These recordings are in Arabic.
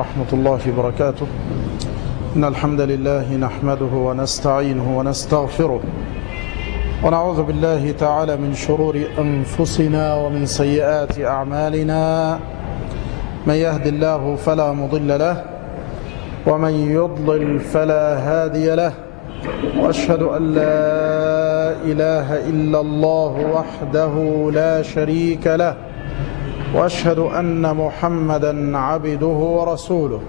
ورحمة الله وبركاته. إن الحمد لله نحمده ونستعينه ونستغفره ونعوذ بالله تعالى من شرور أنفسنا ومن سيئات أعمالنا. من يهد الله فلا مضل له ومن يضلل فلا هادي له، وأشهد أن لا إله إلا الله وحده لا شريك له، وأشهد أن محمدا عبده ورسوله.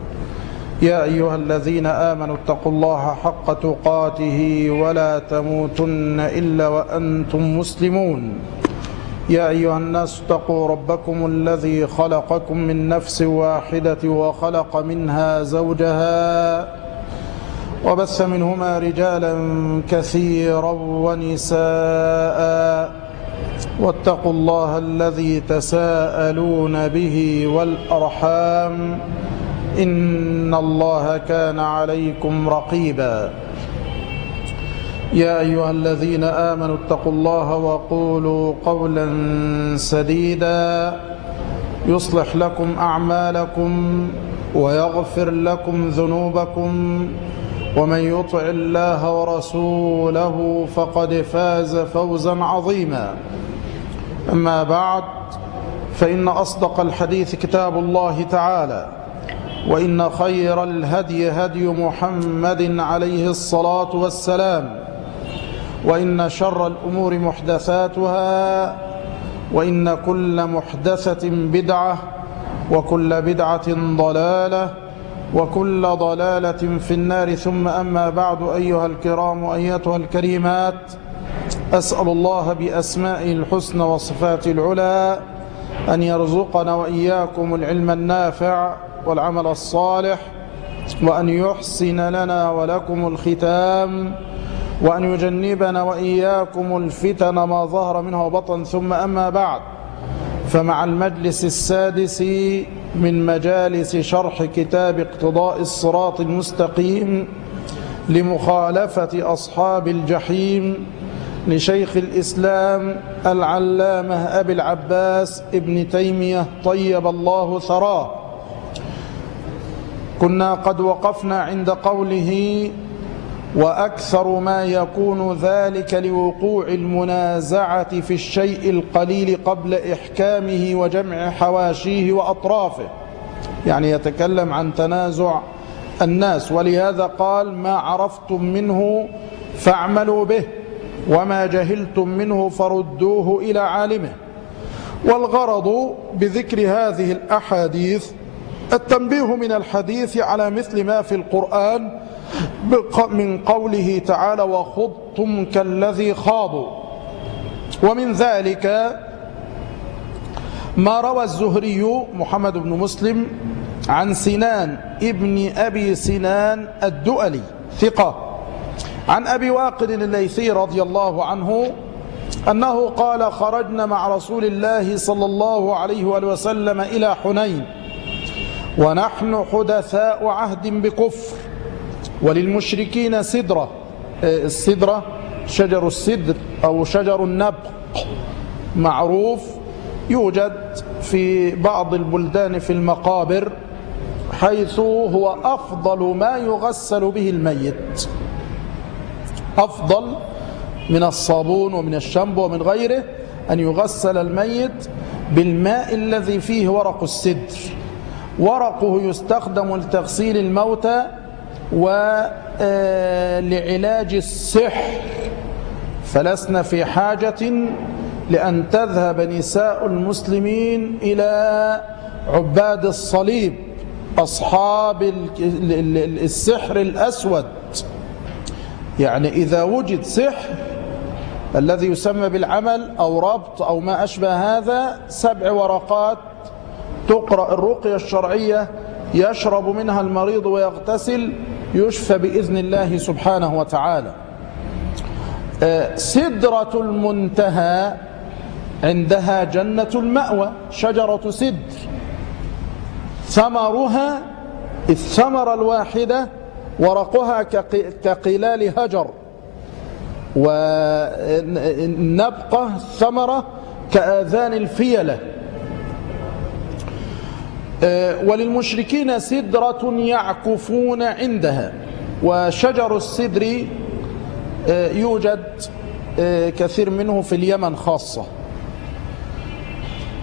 يا أيها الذين آمنوا اتقوا الله حق تقاته ولا تموتن إلا وأنتم مسلمون. يا أيها الناس اتقوا ربكم الذي خلقكم من نفس واحدة وخلق منها زوجها وبث منهما رجالا كثيرا ونساء، واتقوا الله الذي تساءلون به والأرحام إن الله كان عليكم رقيبا. يا أيها الذين آمنوا اتقوا الله وقولوا قولا سديدا يصلح لكم أعمالكم ويغفر لكم ذنوبكم، ومن يطع الله ورسوله فقد فاز فوزا عظيما. أما بعد، فإن أصدق الحديث كتاب الله تعالى، وإن خير الهدي هدي محمد عليه الصلاة والسلام، وإن شر الأمور محدثاتها، وإن كل محدثة بدعة، وكل بدعة ضلالة، وكل ضلالة في النار. ثم أما بعد، أيها الكرام وأيتها الكريمات، أسأل الله بأسمائه الحسنى وصفاته العلى أن يرزقنا وإياكم العلم النافع والعمل الصالح، وأن يحسن لنا ولكم الختام، وأن يجنبنا وإياكم الفتن ما ظهر منها وبطن. ثم أما بعد، فمع المجلس السادس من مجالس شرح كتاب اقتضاء الصراط المستقيم لمخالفة أصحاب الجحيم لشيخ الإسلام العلامة أبي العباس ابن تيمية طيب الله ثراه، كنا قد وقفنا عند قوله: وأكثر ما يكون ذلك لوقوع المنازعة في الشيء القليل قبل إحكامه وجمع حواشيه وأطرافه. يعني يتكلم عن تنازع الناس، ولهذا قال: ما عرفتم منه فاعملوا به، وما جهلتم منه فردوه إلى عالمه. والغرض بذكر هذه الأحاديث التنبيه من الحديث على مثل ما في القرآن من قوله تعالى: وخضتم كالذي خاضوا. ومن ذلك ما روى الزهري محمد بن مسلم عن سنان ابن أبي سنان الدؤلي ثقة، عن أبي واقد الليثي رضي الله عنه أنه قال: خرجنا مع رسول الله صلى الله عليه وسلم إلى حنين ونحن حدثاء عهد بكفر، وللمشركين سدرة. السدرة شجر السدر أو شجر النبق، معروف، يوجد في بعض البلدان في المقابر، حيث هو أفضل ما يغسل به الميت، أفضل من الصابون ومن الشامبو ومن غيره أن يغسل الميت بالماء الذي فيه ورق السدر. ورقه يستخدم لتغسيل الموتى ولعلاج السحر، فلسنا في حاجة لأن تذهب نساء المسلمين إلى عباد الصليب أصحاب السحر الأسود. يعني إذا وجد سحر الذي يسمى بالعمل أو ربط أو ما أشبه هذا، 7 ورقات تقرأ الرقية الشرعية، يشرب منها المريض ويغتسل، يشفى بإذن الله سبحانه وتعالى. سدرة المنتهى عندها جنة المأوى، شجرة سدر، ثمرها الثمرة الواحدة ورقها كقلال هجر، والنبقة الثمرة كآذان الفيلة. وللمشركين سدرة يعكفون عندها، وشجر السدر يوجد كثير منه في اليمن خاصة،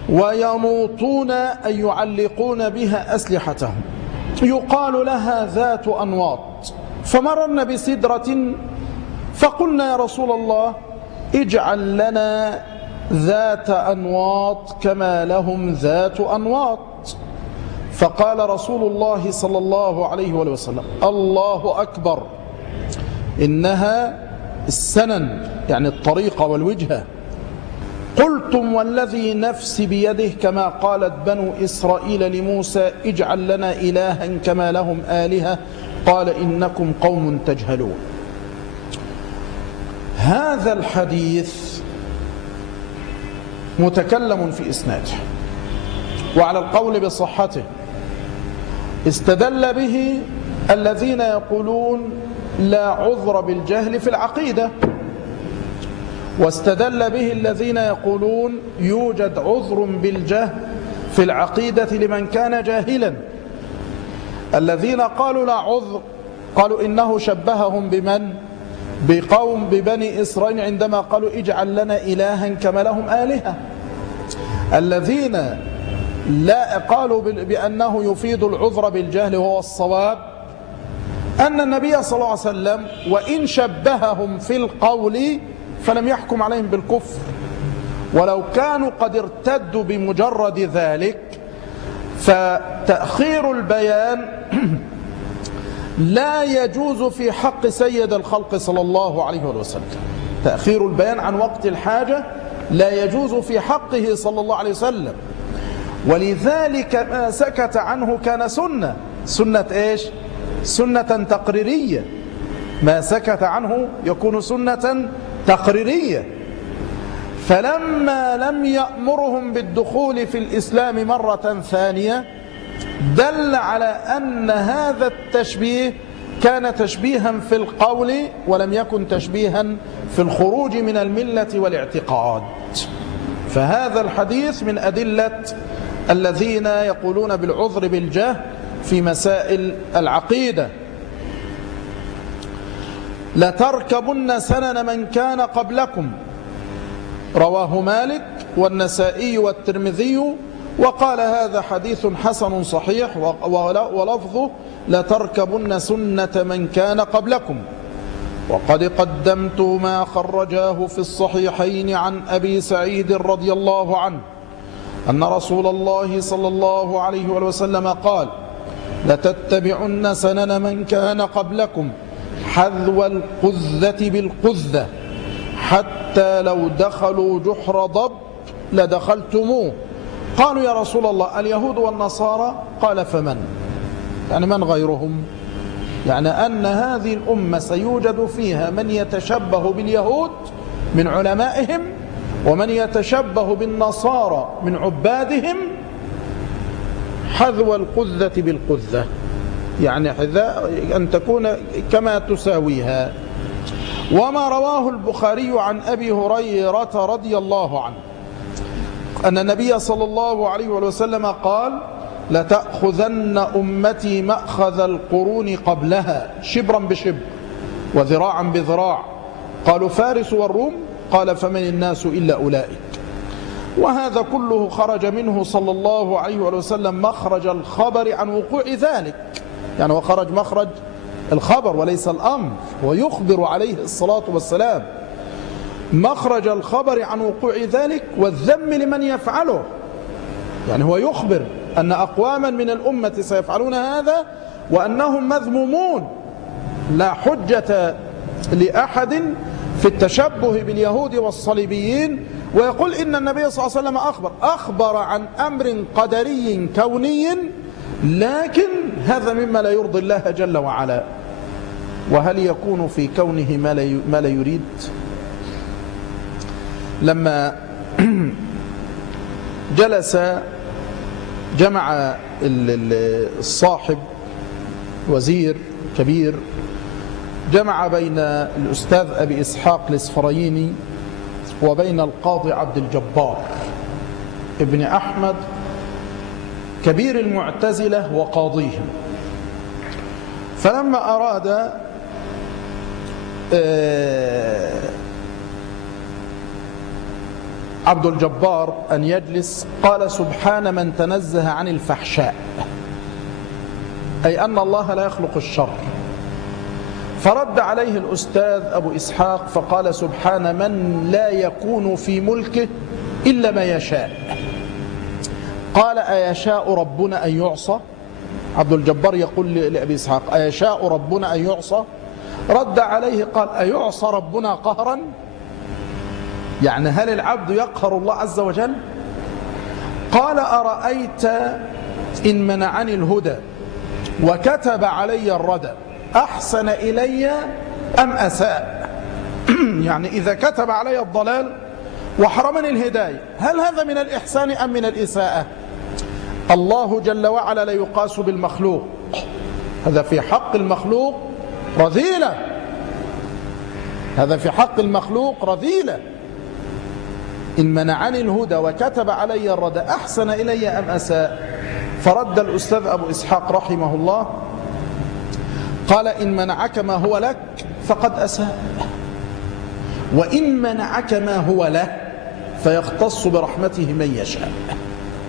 وينوطون أي يعلقون بها أسلحتهم، يقال لها ذات أنواط. فمررنا بسدرة فقلنا يا رسول الله اجعل لنا ذات أنواط كما لهم ذات أنواط. فقال رسول الله صلى الله عليه وسلم الله أكبر، إنها السنن يعني الطريقة والوجهة. قلتم والذي نفسي بيده كما قالت بنو إسرائيل لموسى اجعل لنا إلها كما لهم آلهة قال إنكم قوم تجهلون. هذا الحديث متكلم في إسناده، وعلى القول بصحته استدل به الذين يقولون لا عذر بالجهل في العقيدة، واستدل به الذين يقولون يوجد عذر بالجهل في العقيدة لمن كان جاهلا. الذين قالوا لا عذر قالوا إنه شبههم بمن؟ بقوم ببني إسرائيل عندما قالوا اجعل لنا إلها كما لهم آلهة. الذين لا قالوا بأنه يفيد العذر بالجهل وهو الصواب أن النبي صلى الله عليه وسلم وإن شبههم في القول فلم يحكم عليهم بالكفر، ولو كانوا قد ارتدوا بمجرد ذلك فتأخير البيان لا يجوز في حق سيد الخلق صلى الله عليه وسلم. تأخير البيان عن وقت الحاجة لا يجوز في حقه صلى الله عليه وسلم، ولذلك ما سكت عنه كان سنة إيش؟ سنة تقريرية. ما سكت عنه يكون سنة تقريرية. فلما لم يأمرهم بالدخول في الإسلام مرة ثانية دل على أن هذا التشبيه كان تشبيها في القول ولم يكن تشبيها في الخروج من الملة والاعتقاد. فهذا الحديث من أدلة الذين يقولون بالعذر بالجهل في مسائل العقيدة. لتركبن سنن من كان قبلكم رواه مالك والنسائي والترمذي، وقال هذا حديث حسن صحيح، ولفظه لتركبن سنة من كان قبلكم. وقد قدمت ما خرجاه في الصحيحين عن أبي سعيد رضي الله عنه أن رسول الله صلى الله عليه وسلم قال لتتبعن سنن من كان قبلكم حذو القذة بالقذة حتى لو دخلوا جحر ضب لدخلتموه. قالوا يا رسول الله اليهود والنصارى؟ قال فمن؟ يعني من غيرهم؟ يعني أن هذه الأمة سيوجد فيها من يتشبه باليهود من علمائهم ومن يتشبه بالنصارى من عبادهم، حذو القذة بالقذة يعني حذاء أن تكون كما تساويها. وما رواه البخاري عن أبي هريرة رضي الله عنه أن النبي صلى الله عليه وسلم قال لتأخذن أمتي مأخذ القرون قبلها شبرا بشبر وذراعا بذراع. قالوا فارس والروم؟ قال فمن الناس إلا أولئك. وهذا كله خرج منه صلى الله عليه وسلم مخرج الخبر عن وقوع ذلك، يعني وخرج مخرج الخبر وليس الأمر، ويخبر عليه الصلاة والسلام مخرج الخبر عن وقوع ذلك والذم لمن يفعله. يعني هو يخبر أن أقواما من الأمة سيفعلون هذا وأنهم مذمومون، لا حجة لأحد في التشبه باليهود والصليبيين، ويقول إن النبي صلى الله عليه وسلم أخبر عن أمر قدري كوني، لكن هذا مما لا يرضي الله جل وعلا. وهل يكون في كونه ما لا يريد؟ لما جلس جمع الصاحب وزير كبير، جمع بين الأستاذ أبي إسحاق الإسفرايني وبين القاضي عبد الجبار ابن أحمد كبير المعتزلة وقاضيهم. فلما أراد عبد الجبار أن يجلس قال: سبحان من تنزه عن الفحشاء، أي أن الله لا يخلق الشر. فرد عليه الأستاذ أبو إسحاق فقال: سبحان من لا يكون في ملكه إلا ما يشاء. قال: أيشاء ربنا أن يعصى؟ عبد الجبار يقول لأبي إسحاق: أيشاء ربنا أن يعصى؟ رد عليه قال: أيعصى ربنا قهرا؟ يعني هل العبد يقهر الله عز وجل؟ قال: أرأيت إن منعني الهدى وكتب علي الردى أحسن إلي أم أساء؟ يعني إذا كتب علي الضلال وحرمني الهداية، هل هذا من الإحسان أم من الإساءة؟ الله جل وعلا لا يقاس بالمخلوق، هذا في حق المخلوق رذيلة، هذا في حق المخلوق رذيلة. إن منعني الهدى وكتب علي الردى أحسن إلي أم أساء؟ فرد الأستاذ أبو إسحاق رحمه الله قال: إن منعك ما هو لك فقد أساء، وإن منعك ما هو له فيختص برحمته من يشاء.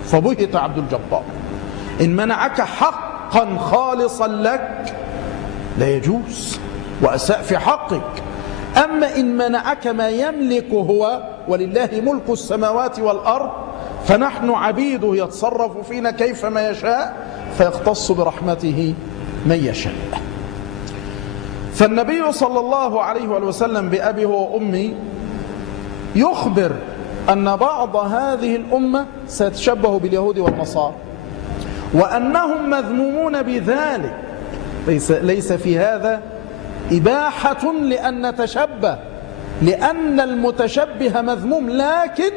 فبهت عبد الجبار. إن منعك حقا خالصا لك لا يجوز وأساء في حقك، أما إن منعك ما يملك هو، ولله ملك السماوات والأرض، فنحن عبيده يتصرف فينا كيفما يشاء فيختص برحمته من يشاء. فالنبي صلى الله عليه وسلم بأبي وأمي يخبر أن بعض هذه الأمة سيتشبه باليهود والنصارى، وأنهم مذمومون بذلك. ليس في هذا إباحة لأن نتشبه، لأن المتشبه مذموم، لكن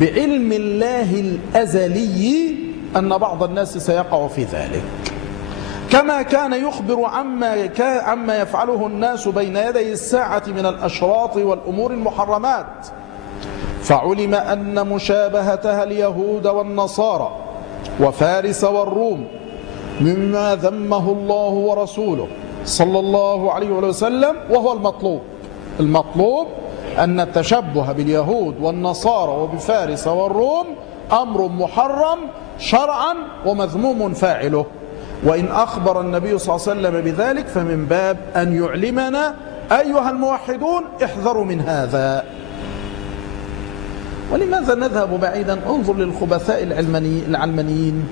بعلم الله الأزلي أن بعض الناس سيقع في ذلك، كما كان يخبر عما يفعله الناس بين يدي الساعة من الأشراط والأمور المحرمات. فعلم أن مشابهتها اليهود والنصارى وفارس والروم مما ذمه الله ورسوله صلى الله عليه وسلم، وهو المطلوب أن التشبه باليهود والنصارى وبفارس والروم أمر محرم شرعا ومذموم فاعله. وإن أخبر النبي صلى الله عليه وسلم بذلك فمن باب أن يعلمنا أيها الموحدون احذروا من هذا. ولماذا نذهب بعيدا؟ انظر للخبثاء العلمانيين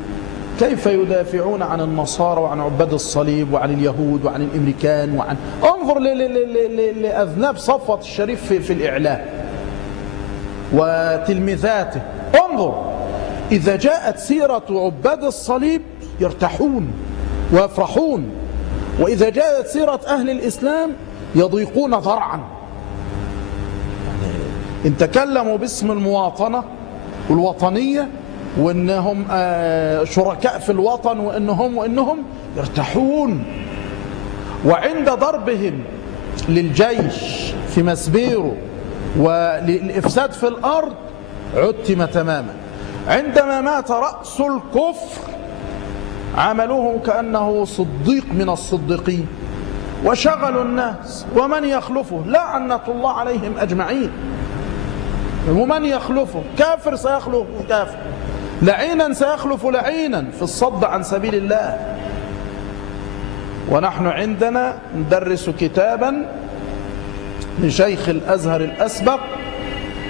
كيف يدافعون عن النصارى وعن عباد الصليب وعن اليهود وعن الأمريكان انظر لأذناب صفوة الشريف في الإعلام وتلميذاته. انظر إذا جاءت سيرة عباد الصليب يرتاحون ويفرحون، وإذا جاءت سيرة أهل الإسلام يضيقون ذرعا. إن تكلموا باسم المواطنة والوطنية وإنهم شركاء في الوطن وإنهم يرتاحون، وعند ضربهم للجيش في مسبيرو وللإفساد في الأرض عتم تماما. عندما مات رأس الكفر عملوه كأنه صديق من الصديقين وشغلوا الناس، ومن يخلفه لعنة الله عليهم أجمعين. ومن يخلفه كافر سيخلف كافر، لعينا سيخلف لعينا في الصد عن سبيل الله. ونحن عندنا ندرس كتابا لشيخ الأزهر الأسبق،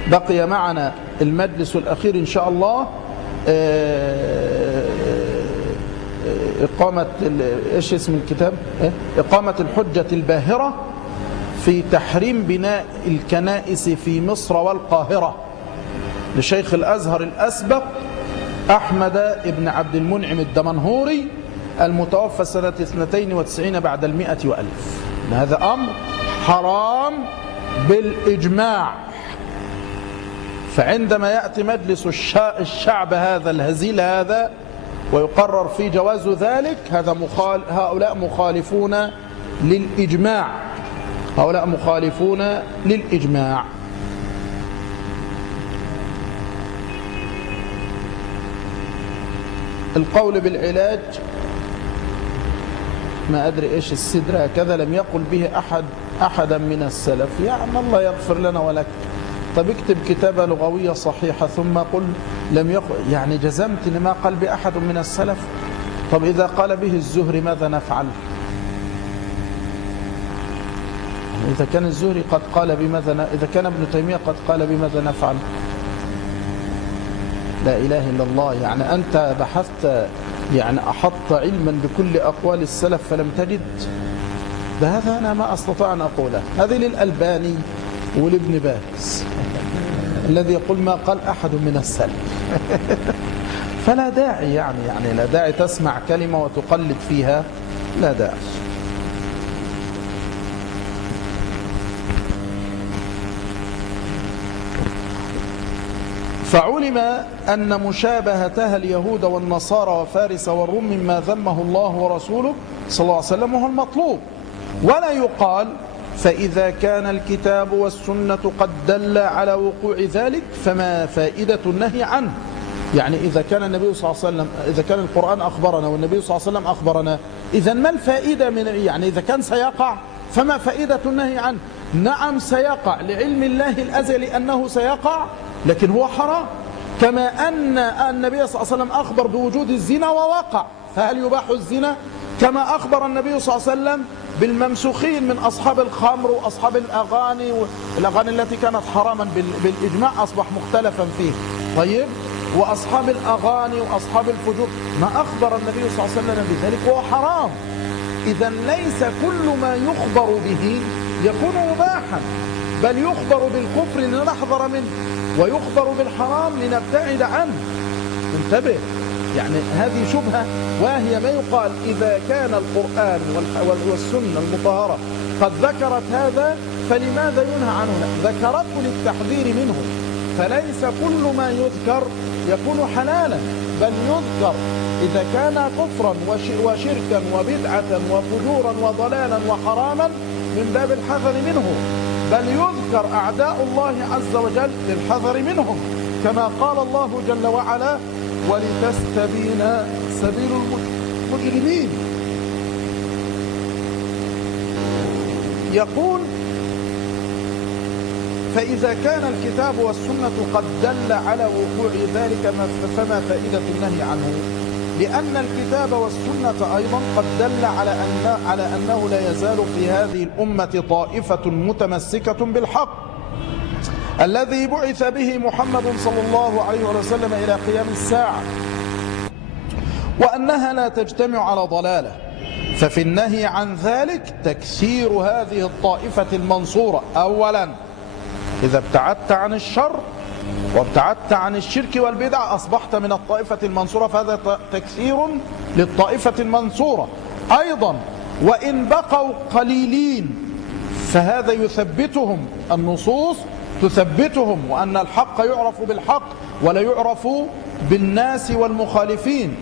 بقي معنا المجلس الأخير إن شاء الله، إقامة إيش اسم الكتاب؟ إقامة الحجة الباهرة في تحريم بناء الكنائس في مصر والقاهرة، لشيخ الأزهر الأسبق أحمد بن عبد المنعم الدمنهوري المتوفى سنة 92 بعد 100 وألف. هذا أمر حرام بالإجماع. فعندما يأتي مجلس الشعب هذا الهزيل هذا ويقرر في جواز ذلك، هؤلاء مخالفون للإجماع، هؤلاء مخالفون للإجماع. القول بالعلاج ما أدري إيش السدر هكذا لم يقل به أحدا من السلف، يعني الله يغفر لنا ولك. طب اكتب كتابة لغوية صحيحة ثم قل لم يقل، يعني جزمت لما قال بأحد من السلف. طب إذا قال به الزهري ماذا نفعل؟ إذا كان الزهري قد قال بماذا إذا كان ابن تيمية قد قال بماذا نفعل؟ لا إله إلا الله. يعني أنت بحثت، يعني أحطت علما بكل أقوال السلف فلم تجد؟ هذا أنا ما أستطيع أن أقوله. هذه للألباني ولابن باز الذي يقول ما قال أحد من السلف. فلا داعي، يعني لا داعي تسمع كلمة وتقلد فيها، لا داعي. فعلم أن مشابهتها اليهود والنصارى وفارس والروم مما ذمه الله ورسوله صلى الله عليه وسلم هو المطلوب. ولا يقال فإذا كان الكتاب والسنة قد دل على وقوع ذلك فما فائدة النهي عنه. يعني إذا كان النبي صلى الله عليه وسلم، إذا كان القرآن أخبرنا والنبي صلى الله عليه وسلم أخبرنا، إذا ما الفائدة من، يعني إذا كان سيقع فما فائدة النهي عنه؟ نعم سيقع لعلم الله الأزلي أنه سيقع، لكن هو حرام. كما أن النبي صلى الله عليه وسلم أخبر بوجود الزنا ووقع، فهل يباح الزنا؟ كما أخبر النبي صلى الله عليه وسلم بالممسوخين من أصحاب الخمر وأصحاب الأغاني، والأغاني التي كانت حراما بالإجماع أصبح مختلفا فيه. طيب، وأصحاب الأغاني وأصحاب الفجور، ما أخبر النبي صلى الله عليه وسلم بذلك وهو حرام. إذا ليس كل ما يخبر به يكون مباحا، بل يخبر بالكفر لنحذر منه، ويخبر بالحرام لنبتعد عنه. انتبه، يعني هذه شبهة وهي ما يقال إذا كان القرآن والسنة المطهرة قد ذكرت هذا فلماذا ينهى عنه؟ ذكرته للتحذير منه. فليس كل ما يذكر يكون حلالا، بل يذكر إذا كان كفرا وشركا وبدعة وفجورا وضلالا وحراما من باب الحذر منه، بل يذكر أعداء الله عز وجل للحذر منهم، كما قال الله جل وعلا ولتستبين سبيل المجرمين. يقول فإذا كان الكتاب والسنة قد دل على وقوع ذلك فما فائدة النهي عنه؟ لأن الكتاب والسنة أيضا قد دل على أنه لا يزال في هذه الأمة طائفة متمسكة بالحق الذي بعث به محمد صلى الله عليه وسلم إلى قيام الساعة، وأنها لا تجتمع على ضلالة. ففي النهي عن ذلك تكثير هذه الطائفة المنصورة. أولا، إذا ابتعدت عن الشر وابتعدت عن الشرك والبدع أصبحت من الطائفة المنصورة، فهذا تكثير للطائفة المنصورة. أيضا وإن بقوا قليلين فهذا يثبتهم، النصوص تثبتهم، وأن الحق يعرف بالحق ولا يعرف بالناس والمخالفين.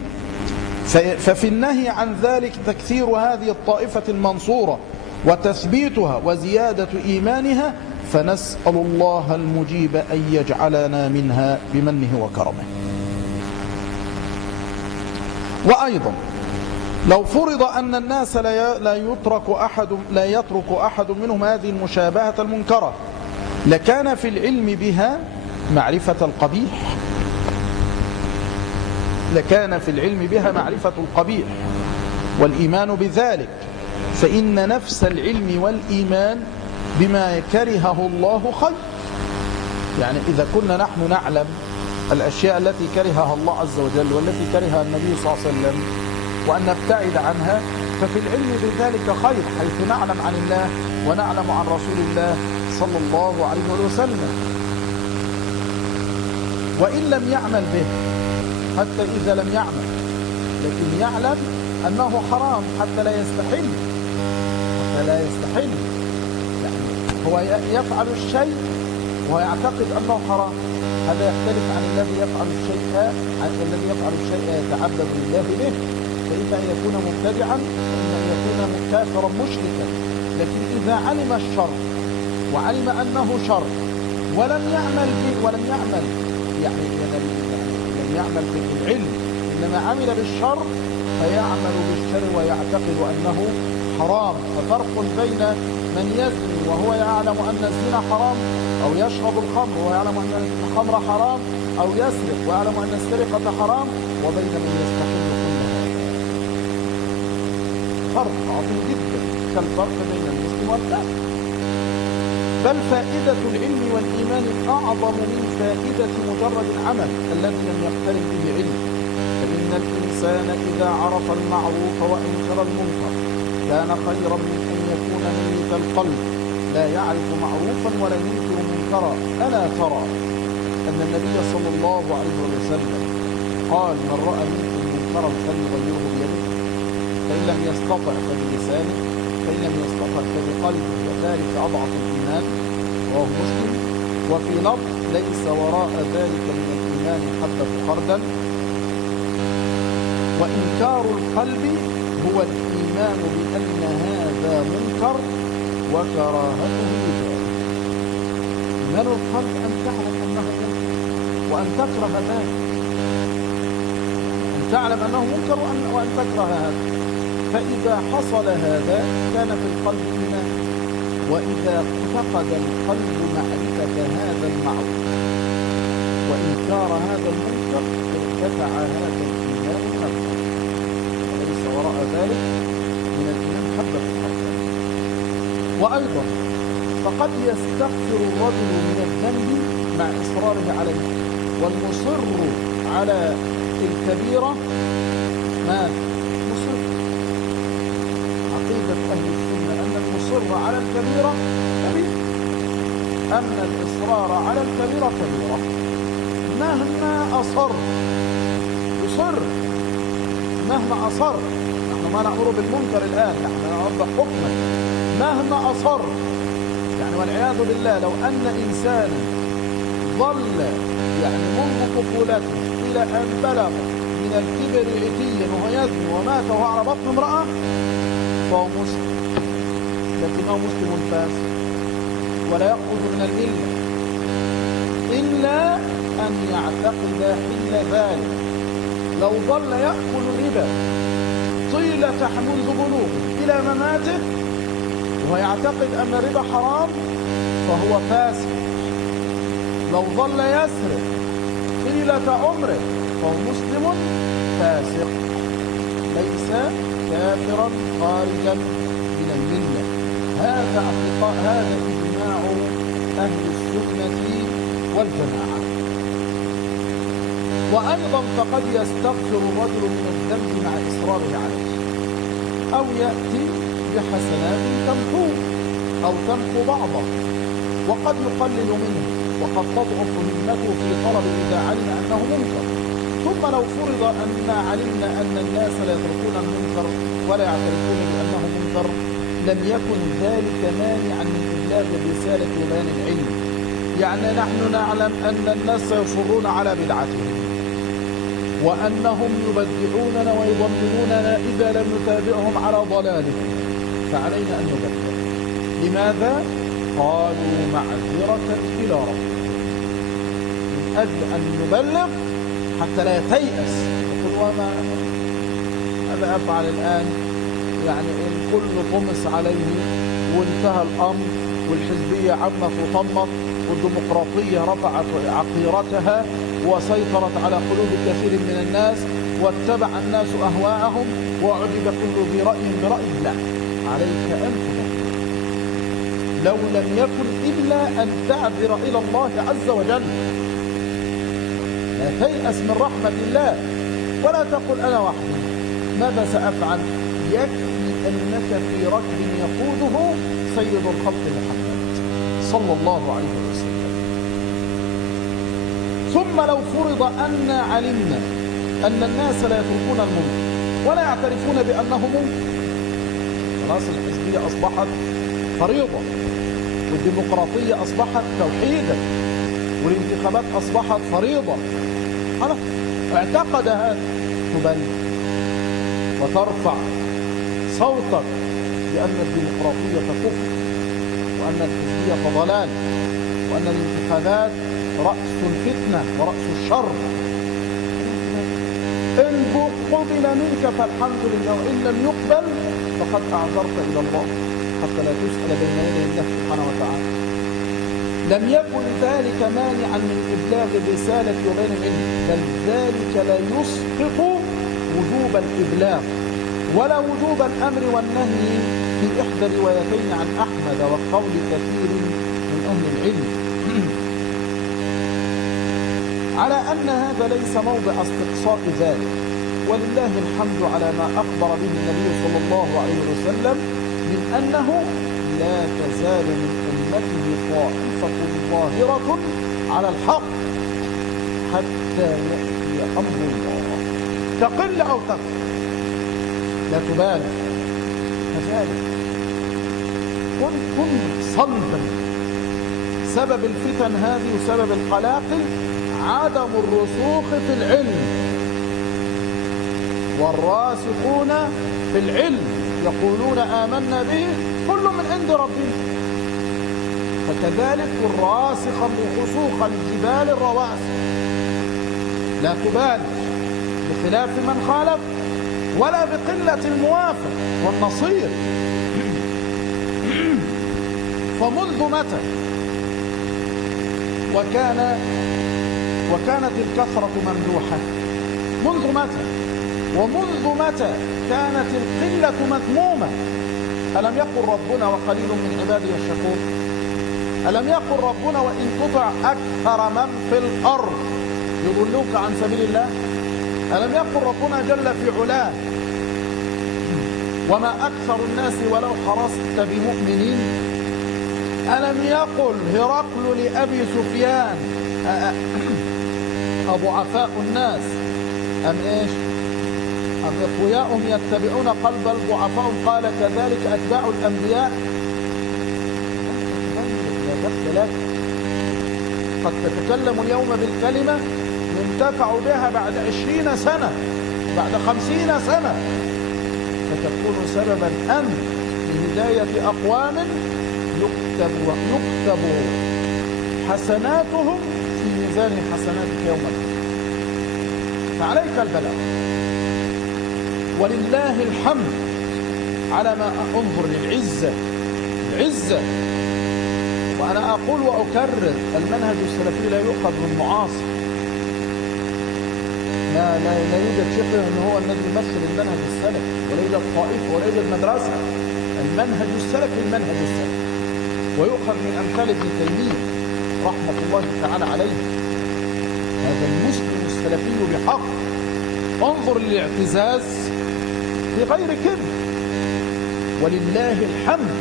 ففي النهي عن ذلك تكثير هذه الطائفة المنصورة وتثبيتها وزيادة إيمانها، فنسأل الله المجيب أن يجعلنا منها بمنه وكرمه. وأيضا لو فرض أن الناس لا يترك أحد منهم هذه المشابهة المنكرة لكان في العلم بها معرفة القبيح، لكان في العلم بها معرفة القبيح والإيمان بذلك، فإن نفس العلم والإيمان بما كرهه الله خير. يعني إذا كنا نحن نعلم الأشياء التي كرهها الله عز وجل والتي كرهها النبي صلى الله عليه وسلم وأن نبتعد عنها، ففي العلم بذلك خير، حيث نعلم عن الله ونعلم عن رسول الله صلى الله عليه وسلم. وإن لم يعمل به، حتى إذا لم يعمل لكن يعلم أنه حرام حتى لا يستحل، يعني هو يفعل الشيء ويعتقد أنه حرام، هذا يختلف عن الذي يفعل الشيء يتعبد لله به، فإما أن يكون مبتدعا وإما أن يكون كافرا مشركا. لكن إذا علم الشر وعلم أنه شر ولم يعمل به، لم يعمل بالعلم إنما عمل بالشر فيعمل بالشر ويعتقد أنه حرام. ففرق بين من يزني وهو يعلم أن الزنا حرام، أو يشرب الخمر وهو يعلم أن الخمر حرام، أو يسرق ويعلم أن السرقة حرام، وبين من يستحل كل هذا. فرق عظيم جدا كالفرق بين المسلم والكافر. بل فائدة العلم والإيمان أعظم من فائدة مجرد العمل الذي لم يقترن به علم. فإن الإنسان إذا عرف المعروف وأنكر المنكر كان خيرا من أن يكون ميت القلب لا يعرف معروفا ولا ينكر منكرا. ألا ترى أن النبي صلى الله عليه وسلم قال: من رأى منكم منكرا فليغيره بيده، فإن لم يستطع فبلسانه، فإن لم يستطع فبقلبه، وذلك أضعف الإيمان. رواه مسلم. وفي لفظ: ليس وراء ذلك من الإيمان حبة خردل. وإنكار القلب هو الإيمان بأن هذا منكر وكراهته لذلك. إيمان القلب أن تعلم أنه منكر وأن تكره ذلك، أن تعلم أنه منكر وأن تكره هذا. فإذا حصل هذا كان في القلب إيمان. وإذا فقد القلب معرفة هذا المعروف وإنكار هذا المنكر ارتفع هذا الإيمان نفسه، وليس وراء ذلك من الإيمان حبة خردل. وأيضا فقد يستغفر الرجل من الذنب مع إصراره عليه، والمصر على الكبيرة مات مصر. عقيدة أهل السنة أن المصر على الكبيرة كبير، أن الإصرار على الكبيرة كبيرة. مهما أصر يصر، مهما أصر. نحن ما نأمر بالمنكر الآن، نحن نوضح حكما. مهما أصر يعني، والعياذ بالله، لو أن إنسانا ظل يعني منذ طفولته إلى أن بلغ من الكبر عتيا وهو يزني ومات وهو على بطن امرأة فهو مسلم، لكنه مسلم فاسق ولا يخرج من الملة إلا أن يعتقد حل ذلك. لو ظل يأكل الربا طيلة منذ بلوغه إلى مماته وهو يعتقد أن الربا حرام فهو فاسق. لو ظل يسرق طيلة عمره فهو مسلم فاسق، ليس كافرا خارجا من الملة. هذا إجماع أهل السنة والجماعة. وأيضا فقد يستغفر الرجل من الذنب مع إصراره عليه، أو يأتي بحسنات تمحوه أو تمحو بعضه، وقد يقلل منه، وقد تضعف همته في طلب إذا علم أنه منكر. ثم لو فرض أن علمنا أن الناس لا يتركون المنكر ولا يعترفون بأنه منكر لم يكن ذلك مانعا من إبلاغ الرسالة وبيان العلم. يعني نحن نعلم أن الناس يصرون على بدعتهم وأنهم يبدعوننا ويضللوننا إذا لم نتابعهم على ضلالهم، فعلينا أن نبلغ. لماذا؟ قالوا معذرة إلى ربهم، من أجل أن نبلغ حتى لا يتيأس يقول وما هذا أفعل الآن، يعني الكل طمس عليه وانتهى الأمر، والحزبية عمت وطمت، والديمقراطية رفعت عقيرتها وسيطرت على قلوب كثير من الناس، واتبع الناس أهواءهم وعجب كل ذي رأي برأيه. لا، عليك أن تبلغ، لو لم يكن إلا أن تعذر إلى الله عز وجل. لا تيأس من رحمة الله، ولا تقل أنا وحدي ماذا سأفعل، يكفي أنك في ركب يقوده سيد الخلق محمد صلى الله عليه وسلم. ثم لو فرض أن علمنا أن الناس لا يتركون المنكر ولا يعترفون بأنه منكر، خلاص الحزبية أصبحت فريضة، والديمقراطية أصبحت توحيدا، والانتخابات أصبحت فريضة، خلاص اعتقد هذا، تبلغ وترفع صوتك بأن الديمقراطية كفر، وأن الحزبية ضلال، وأن الانتخابات رأس الفتنة ورأس الشر. إن قبل منك فالحمد لله، وإن لم يقبل فقد أعذرت إلى الله حتى لا تسأل بين يدي الله سبحانه وتعالى. لم يكن ذلك مانعا من إبلاغ الرسالة وبين العلم، بل ذلك لا يسقط وجوب الإبلاغ ولا وجوب الأمر والنهي في إحدى الروايتين عن أحمد وقول كثير من أهل العلم على أن هذا ليس موضع استقصاء ذلك. ولله الحمد على ما أخبر به النبي صلى الله عليه وسلم من أنه لا تزال من أمته طائفة ظاهرة على الحق حتى يأتي أمر الله، تقل أو تكثر لا تبالي. كذلك كن صلبا. سبب الفتن هذه وسبب القلاقل عدم الرسوخ في العلم، والراسخون في العلم يقولون آمنا به كل من عند ربنا. فكذلك كن راسخا رسوخ الجبال الرواسي، لا تبالي بخلاف من خالف ولا بقلة الموافق والنصير. فمنذ متى وكانت الكثرة ممدوحة؟ منذ متى؟ ومنذ متى كانت القلة مذمومة؟ ألم يقل ربنا وقليل من عبادي الشكور؟ ألم يقل ربنا وإن تطع أكثر من في الأرض يضلوك عن سبيل الله؟ ألم يقل ربنا جل في علاه وما أكثر الناس ولو حرصت بمؤمنين؟ ألم يقل هرقل لأبي سفيان أضعفاء الناس أم إيش؟ أم أقوياءهم يتبعون قلب الضعفاء؟ قال كذلك أتباع الأنبياء. لا دخل لك. قد تتكلم اليوم بالكلمة ينتفع بها بعد 20 سنة، بعد 50 سنة، فتكون سببا أن لهداية أقوام يكتب حسناتهم في ميزان حسناتك يوم القيامة. فعليك البلاغ، ولله الحمد على ما انظر للعزة. العزة، وأنا أقول وأكرر، المنهج السلفي لا يؤخذ من معاصر. لا يوجد شيخ أنه هو الذي يمثل المنهج السلفي، ولا يوجد طائفة ولا يوجد مدرسة. المنهج السلفي المنهج السلفي، ويؤخذ من أمثال ابن تيمية رحمة الله تعالى عليه. هذا المسلم السلفي بحق. انظر للاعتزاز بغير كذب. ولله الحمد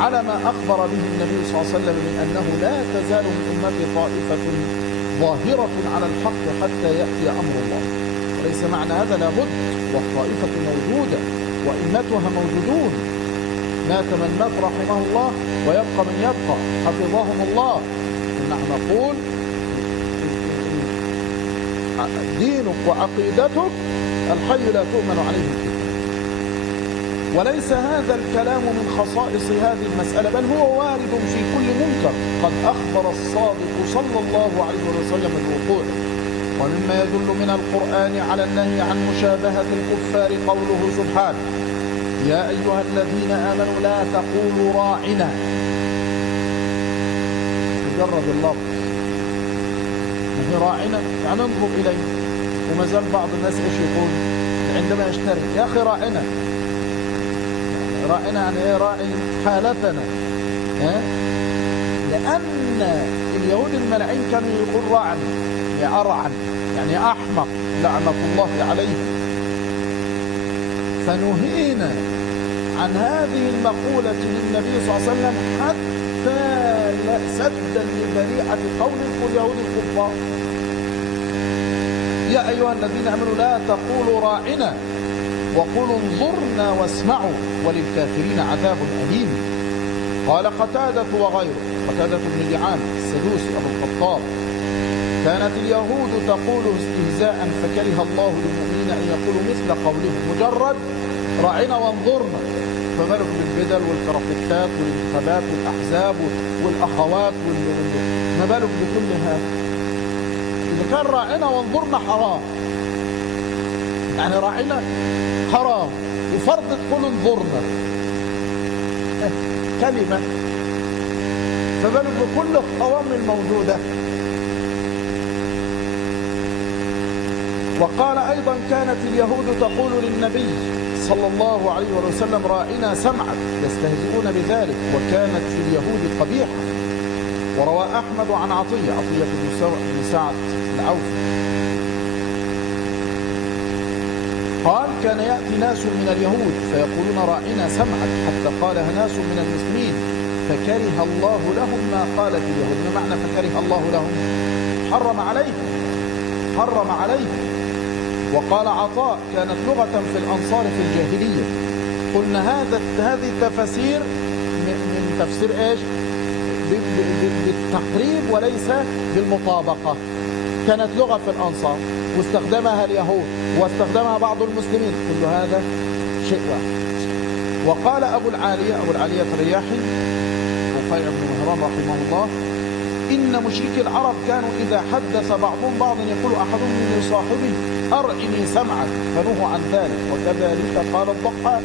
على ما أخبر به النبي صلى الله عليه وسلم من أنه لا تزال من أمته طائفة ظاهرة على الحق حتى يأتي أمر الله. وليس معنى هذا لابد، والطائفة موجودة وإمتها موجودون. مات من مات رحمه الله ويبقى من يبقى حفظهم الله. نحن نقول دينك وعقيدتك الحي لا تؤمن عليه الفتنة. وليس هذا الكلام من خصائص هذه المسألة، بل هو وارد في كل منكر. قد أخبر الصادق صلى الله عليه وسلم بالوقوع. ومما يدل من القرآن على النهي عن مشابهة الكفار قوله سبحانه: يا أيها الذين آمنوا لا تقولوا راعنا. مجرد اللفظ، نهي راعنا يعني انظر إليه. وما زال بعض الناس ايش يقول عندما يشتري؟ يا أخي راعنا. راعنا يعني ايه؟ راعي حالتنا. لأن اليهود الملعين كانوا يقول راعن، يا أرعن، يعني أحمق لعنة الله عليه. فنهينا عن هذه المقولة للنبي صلى الله عليه وسلم حتى سدا لذريعة قول اليهود الكفار: يا أيها الذين آمنوا لا تقولوا راعنا وقولوا انظرنا واسمعوا وللكافرين عذاب أليم. قال قتادة وغيره، قتادة بن دعامة السدوسي أبو الخطاب: كانت اليهود تقول استهزاء فكره الله للمؤمنين أن يقولوا مثل قولهم مجرد راعنا وانظرنا. فمالك بالبدل والكرافتات والانتخابات والأحزاب والأخوات ما بالك بكل هذا؟ إذا كان راعنا وانظرنا حرام، يعني راعنا حرام، وفرض تقول انظرنا كلمة، فبالك بكل القوام الموجودة. وقال أيضا كانت اليهود تقول للنبي صلى الله عليه وسلم راعنا سمعك، يستهزئون بذلك، وكانت في اليهود قبيحة. وروى أحمد عن عطية بن سعد العوفي قال كان يأتي ناس من اليهود فيقولون راعنا سمعك، حتى قالها ناس من المسلمين فكره الله لهم ما قالت اليهود. ما معنى فكره الله لهم؟ حرم عليهم. وقال عطاء كانت لغة في الأنصار في الجاهلية. قلنا هذه التفاسير من تفسير ايش؟ بالتقريب وليس بالمطابقة. كانت لغة في الأنصار واستخدمها اليهود واستخدمها بعض المسلمين، كل هذا شيء واحد. وقال أبو العالية الرياحي رفيع بن مهران رحمه الله إن مشركي العرب كانوا إذا حدث بعضهم بعضا يقول أحدهم لصاحبه أرعني سمعك، فنهوا عن ذلك. وكذلك قال الضحاك.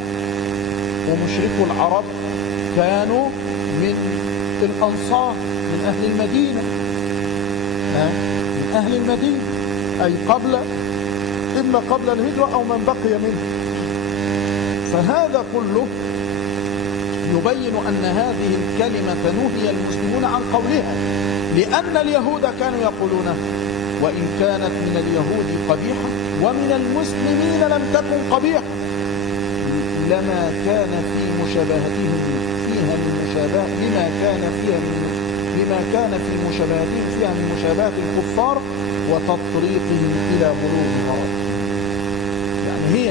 ومشركو العرب كانوا من الأنصار، من أهل المدينة، من أهل المدينة، أي إما قبل الهجرة أو من بقي منه. فهذا كله يبين أن هذه الكلمة نهي المسلمون عن قولها، لأن اليهود كانوا يقولونها، وإن كانت من اليهود قبيحة ومن المسلمين لم تكن قبيحة لما كان في مشابهتهم فيها من مشابهة لما كان في مشابهتهم فيها من مشابهة الكفار وتطريقهم إلى بلوغ غرض. يعني هي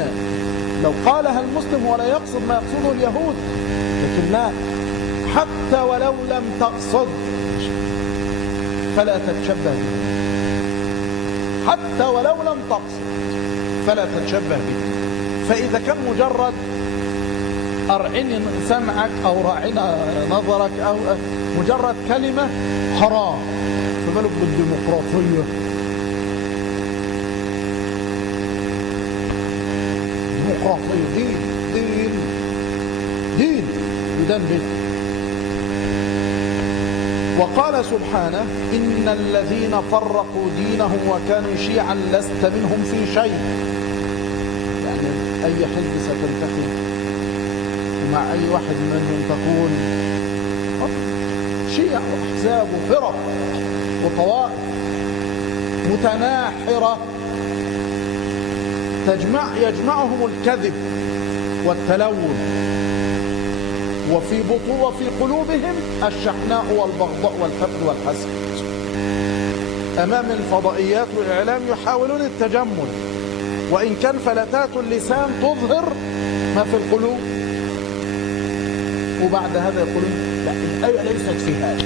لو قالها المسلم ولا يقصد ما يقصده اليهود، لكن لا، حتى ولو لم تقصد فلا تتشبه به، حتى ولو لم تقصد فلا تتشبه به. فإذا كان مجرد أرعني سمعك أو راعنا نظرك أو مجرد كلمة حرام، فبالك بالديمقراطية. ديمقراطية دين يدان به. وقال سبحانه إن الذين فرقوا دينهم وكانوا شيعا لست منهم في شيء. يعني أي حزب ستلتقي مع أي واحد منهم تكون شيع وأحزاب وفرق وطوائف متناحرة يجمعهم الكذب والتلون، وفي قلوبهم الشحناء والبغضاء والحقد والحسد. أمام الفضائيات والإعلام يحاولون التجمل، وإن كان فلتات اللسان تظهر ما في القلوب، وبعد هذا يقولون لا، الآية ليست في هذا.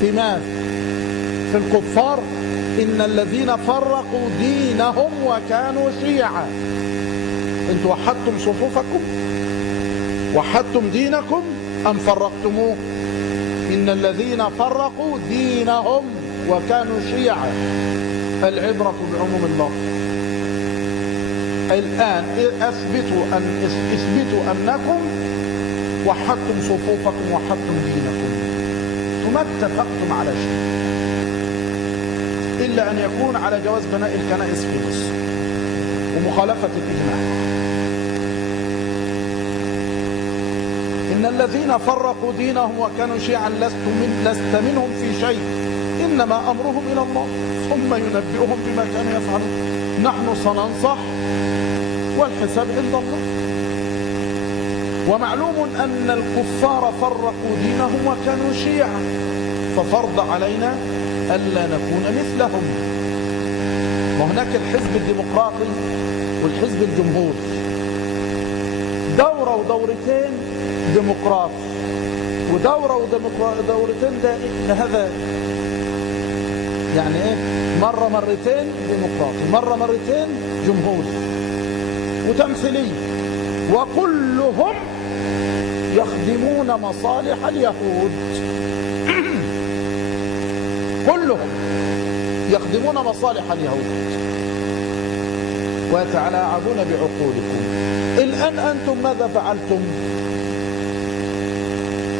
في ماذا؟ في الكفار. إن الذين فرقوا دينهم وكانوا شيعا. انتوا وحدتم صفوفكم؟ وحدتم دينكم أم فرقتموه؟ إن الذين فرقوا دينهم وكانوا شيعا. العبرة بعموم اللفظ. الآن اثبتوا أنكم وحدتم صفوفكم وحدتم دينكم، ثم اتفقتم على شيء، إلا أن يكون على جواز بناء الكنائس في مصر ومخالفة الإجماع. إن الذين فرقوا دينهم وكانوا شيعا لست منهم في شيء، إنما أمرهم إلى الله ثم ينبئهم بما كانوا يفعلون. نحن سننصح والحساب عند الله. ومعلوم أن الكفار فرقوا دينهم وكانوا شيعا، ففرض علينا ألا نكون مثلهم. وهناك الحزب الديمقراطي والحزب الجمهوري، دورة ودورتين ديمقراطي، ودورة ودورتين هذا يعني ايه، مرة مرتين ديمقراطي، مرة مرتين جمهوري، وتمثيلية، وكلهم يخدمون مصالح اليهود. كلهم يخدمون مصالح اليهود ويتلاعبون بعقولكم. الآن أنتم ماذا فعلتم؟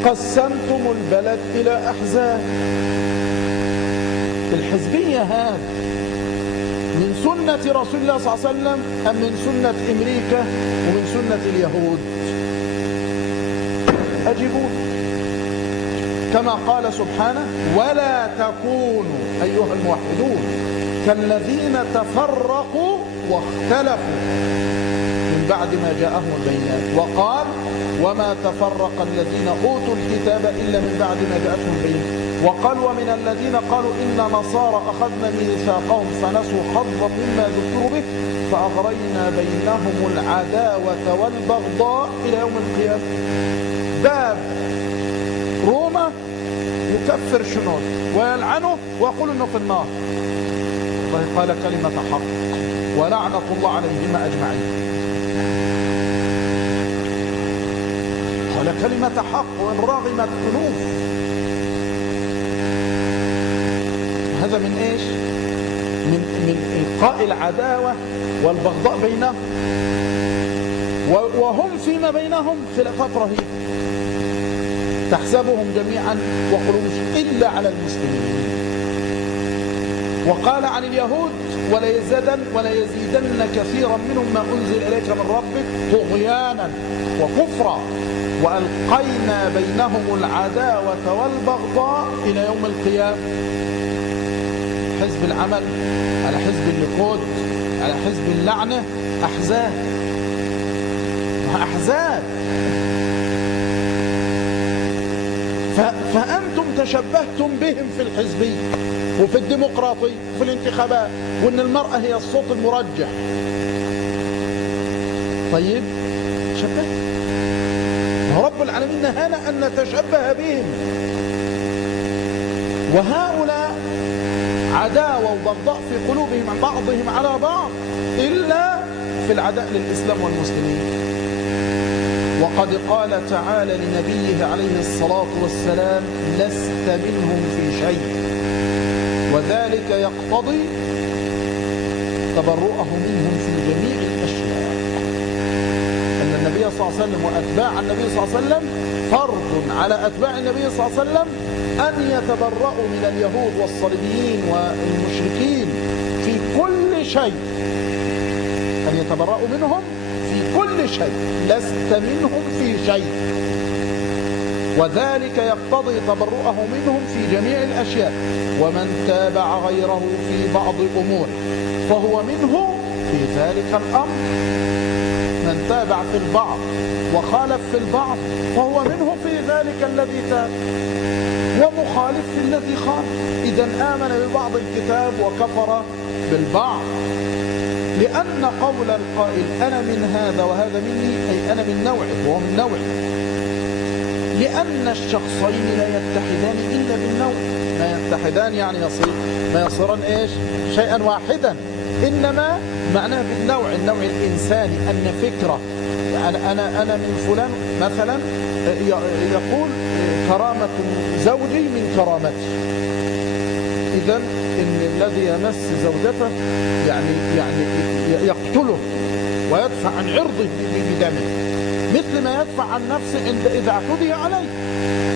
قسمتم البلد إلى أحزاب. الحزبية هذه من سنة رسول الله صلى الله عليه وسلم أم من سنة أمريكا ومن سنة اليهود؟ أجيبون. كما قال سبحانه: ولا تكونوا أيها الموحدون كالذين تفرقوا واختلفوا من بعد ما جاءهم البينات. وقال: وما تفرق الذين أوتوا الكتاب إلا من بعد ما جاءتهم البينات. وقال: ومن الذين قالوا إن نصارى أخذنا ميثاقهم فنسوا حظا مما ذكروا به فأغرينا بينهم العداوة والبغضاء إلى يوم القيامة. باب روما يكفر شنود ويلعنه ويقول انه في النار. الله قال كلمة حق ولعنة الله عليهما أجمعين. قال كلمة حق وإن رغمت أنوف. هذا من إيش؟ من إلقاء العداوة والبغضاء بينهم، وهم فيما بينهم خلافات رهيبة تحسبهم جميعا وقلوبهم إلا على المسلمين. وقال عن اليهود: ولا يزيدن كثيرا منهم ما أنزل إليك من ربك طغيانا وكفرا وألقينا بينهم العداوة والبغضاء إلى يوم القيامة. حزب العمل على حزب اللقود على حزب اللعنة، أحزاب أحزاب. فأنتم تشبهتم بهم في الحزبية وفي الديمقراطية وفي الانتخابات، وأن المرأة هي الصوت المرجح. طيب شبه رب العالمين نهانا أن نتشبه بهم. وهؤلاء عداوة وبغضاء في قلوبهم عن بعضهم على بعض إلا في العداء للإسلام والمسلمين. وقد قال تعالى لنبيه عليه الصلاة والسلام: لست منهم في شيء. وذلك يقتضي تبرؤه منهم في جميع الأشياء. أن النبي صلى الله عليه وسلم وأتباع النبي صلى الله عليه وسلم فرض على أتباع النبي صلى الله عليه وسلم أن يتبرؤوا من اليهود والصليبيين والمشركين في كل شيء، أن يتبرؤوا منهم في كل شيء، لست منهم في شيء. وذلك يقتضي تبرؤه منهم في جميع الأشياء. ومن تابع غيره في بعض الأمور فهو منه في ذلك الأمر. من تابع في البعض وخالف في البعض فهو منه في ذلك الذي تاب ومخالف في الذي خالف. إذن آمن ببعض الكتاب وكفر بالبعض. لأن قول القائل أنا من هذا وهذا مني، أي أنا من نوعه وهو من نوعه. لأن الشخصين لا يتحدان إلا بالنوع. ما يتحدان يعني ما يصيران إيش؟ شيئا واحدا. إنما معناه بالنوع، النوع الإنساني. أن فكرة أنا من فلان مثلا يقول كرامة زوجي من كرامتي. إذن إن الذي يمس زوجته يعني يقتله ويدفع عن عرضه بدمه، مثل ما يدفع عن نفسه إذا اعتدي عليه.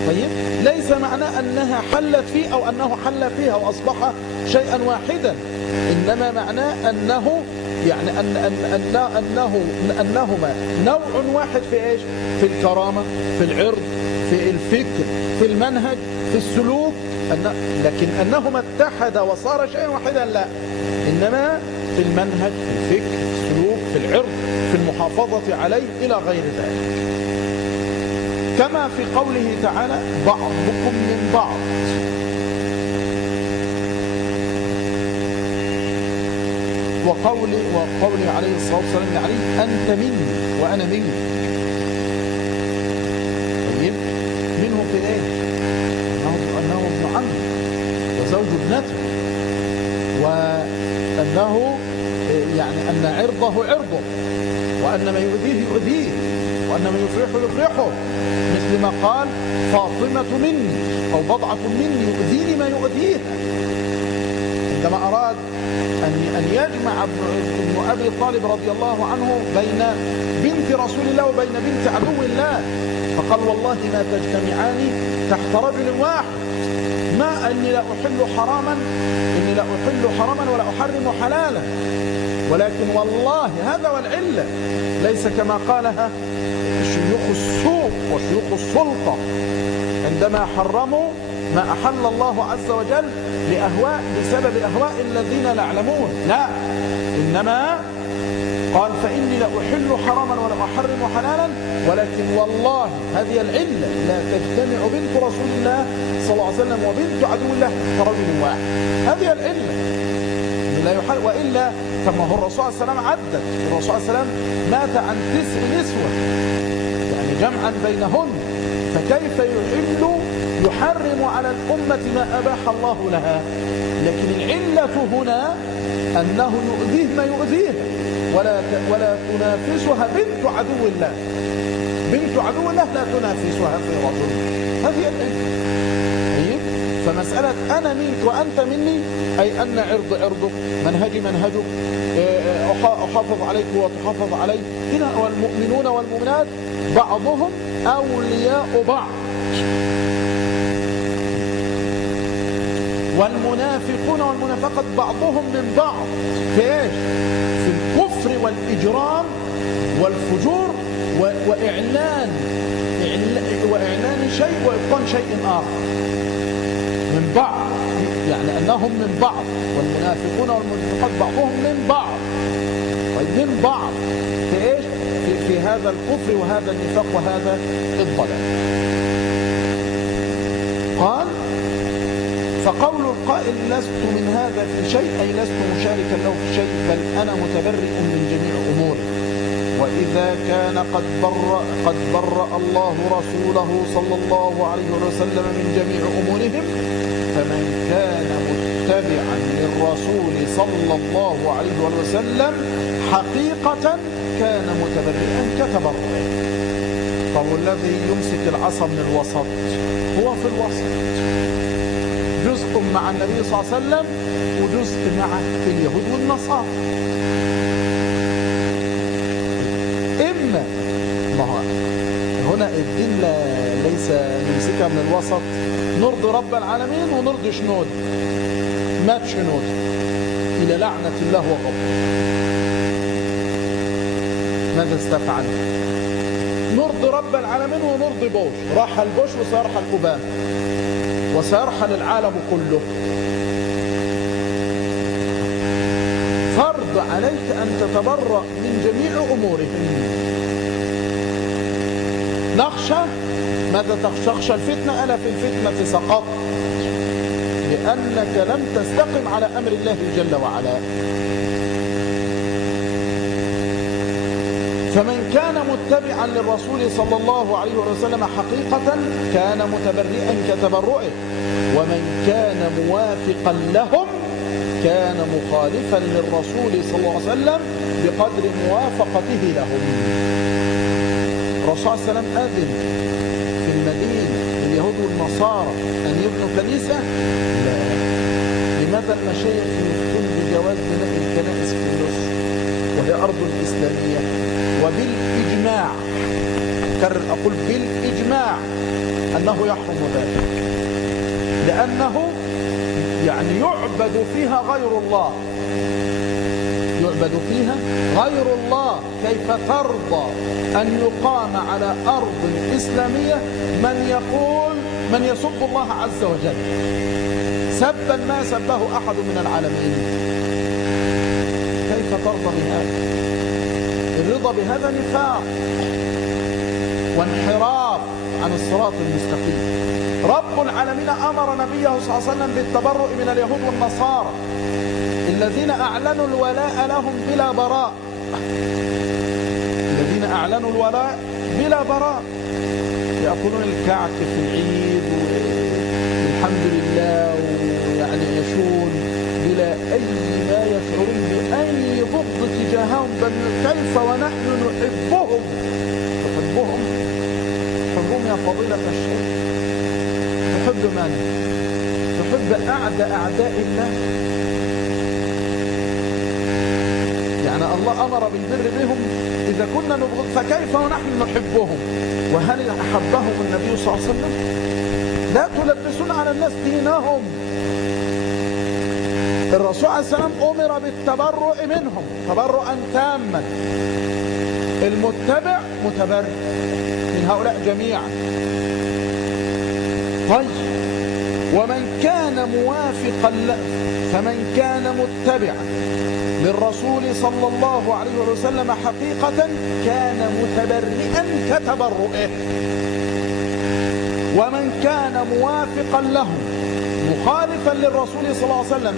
طيب ليس معناه أنها حلت فيه أو أنه حل فيها وأصبح شيئا واحدا، إنما معناه أنه يعني أنهما نوع واحد في إيش؟ في الكرامة، في العرض، في الفكر، في المنهج، في السلوك. لكن أنهما اتحدا وصار شيئا واحدا لا، إنما في المنهج، في الفكر، في السلوك، في العرض، في المحافظة عليه إلى غير ذلك. كما في قوله تعالى: بعضكم من بعض. وقوله عليه الصلاة والسلام لعلي: أنت مني وأنا منك. طيب منه في إيه؟ أنه ابن عمه وزوج ابنته، وأنه يعني أن عرضه عرضه، وأن ما يؤذيه يؤذيه، وأن ما يفرحه يفرحه. مثل ما قال: فاطمة مني أو بضعة مني يؤذيني ما يؤذيها. عندما أراد أن يجمع ابن أبي طالب رضي الله عنه بين بنت رسول الله وبين بنت عدو الله، فقال والله ما تجتمعان تحت رجل واحد، ما أني لا أحل حراما، إني لا أحل حراما ولا أحرم حلالا، ولكن والله هذا والعلة ليس كما قالها شيوخ السوق وشيوخ السلطة عندما حرموا ما أحل الله عز وجل بسبب أهواء الذين لا يعلمون، لا، إنما قال فإني لا أحل حراما ولا أحرم حلالا، ولكن والله هذه العلة لا تجتمع بنت رسول الله صلى الله عليه وسلم وبنت عدو الله كرجل واحد، هذه العلة لا يحل، وإلا كما هو الرسول صلى الله عليه وسلم عدد، الرسول صلى الله عليه وسلم مات عن 9 نسوة يعني جمعا بينهن، فكيف يحرم على الأمة ما أباح الله لها؟ لكن العلة هنا أنه يؤذيه ما يؤذيها، ولا تنافسها بنت عدو الله، بنت عدو الله لا تنافسها في رجل، هذه العلة. فمسألة أنا منك وأنت مني، أي أن عرضك، منهجي منهجك، أحافظ عليك وتحافظ علي، هنا والمؤمنون والمؤمنات بعضهم أولياء بعض، والمنافقون والمنافقات بعضهم من بعض في ايش؟ في الكفر والإجرام والفجور وإعلان شيء وإبطان شيء آخر من بعض، يعني أنهم من بعض، والمنافقون والمنافقات بعضهم من بعض، من بعض في ايش؟ في هذا الكفر وهذا النفاق وهذا الضلال. قال فقول القائل لست من هذا في شيء، أي لست مشاركا له في شيء، بل أنا متبرئ من جميع أموره. وإذا كان قد برأ الله رسوله صلى الله عليه وسلم من جميع أمورهم، فمن كان متبعا للرسول صلى الله عليه وسلم حقيقة كان متبرئا كتبرئه. فهو الذي يمسك العصا من الوسط هو في الوسط، جزء مع النبي صلى الله عليه وسلم وجزء مع اليهود والنصارى. إما ما هو هنا الدين ليس نمسكها من الوسط، نرضي رب العالمين ونرضي شنود، مات شنود إلى لعنة الله وغضبه. ماذا استفعل؟ نرضي رب العالمين ونرضي بوش، رحل بوش وسيرحل أوباما وسيرحل العالم كله. فرض عليك أن تتبرأ من جميع أمورهم. نخشى ماذا تخشى الفتنة؟ ألا في الفتنة سقط، لأنك لم تستقم على أمر الله جل وعلا. فمن كان متبعا للرسول صلى الله عليه وسلم حقيقة كان متبرئا كتبرئه، ومن كان موافقا لهم كان مخالفا للرسول صلى الله عليه وسلم بقدر موافقته لهم. الرسول صلى الله عليه وسلم أذن في المدينة اليهود والنصارى أن يبنوا كنيسة؟ لا. لماذا المشايخ يفتون بجواز بناء الكنائس في مصر وهي أرض إسلامية؟ وبالإجماع، أقول بالإجماع أنه يحرم ذلك، لأنه يعني يعبد فيها غير الله، يعبد فيها غير الله. كيف ترضى أن يقام على أرض إسلامية من يسب الله عز وجل سبا ما سبه أحد من العالمين؟ كيف ترضى بهذا؟ الرضا بهذا نفاق وانحراف عن الصراط المستقيم. رب العالمين أمر نبيه صلى الله عليه وسلم بالتبرؤ من اليهود والنصارى الذين أعلنوا الولاء لهم بلا براء، الذين أعلنوا الولاء بلا براء، يأكلون الكعك في العيد والحمد لله، ويعني يشون بلا أي ما يشعرون بأي بغض تجاههم، بل كيف ونحن نحبهم. تحبهم يا فضيلة الشيخ؟ تحب من؟ تحب أعداء الله؟ يعني الله أمر بالبر بهم إذا كنا نبغض فكيف ونحن نحبهم؟ وهل أحبهم النبي صلى الله عليه وسلم؟ لا تلبسون على الناس دينهم. الرسول عليه السلام أمر بالتبرؤ منهم تبرؤا تاما. المتبع متبرئ من هؤلاء جميعا. طيب، ومن كان موافقا له، فمن كان متبعا للرسول صلى الله عليه وسلم حقيقة كان متبرئا كتبرؤه، ومن كان موافقا له مخالفا للرسول صلى الله عليه وسلم،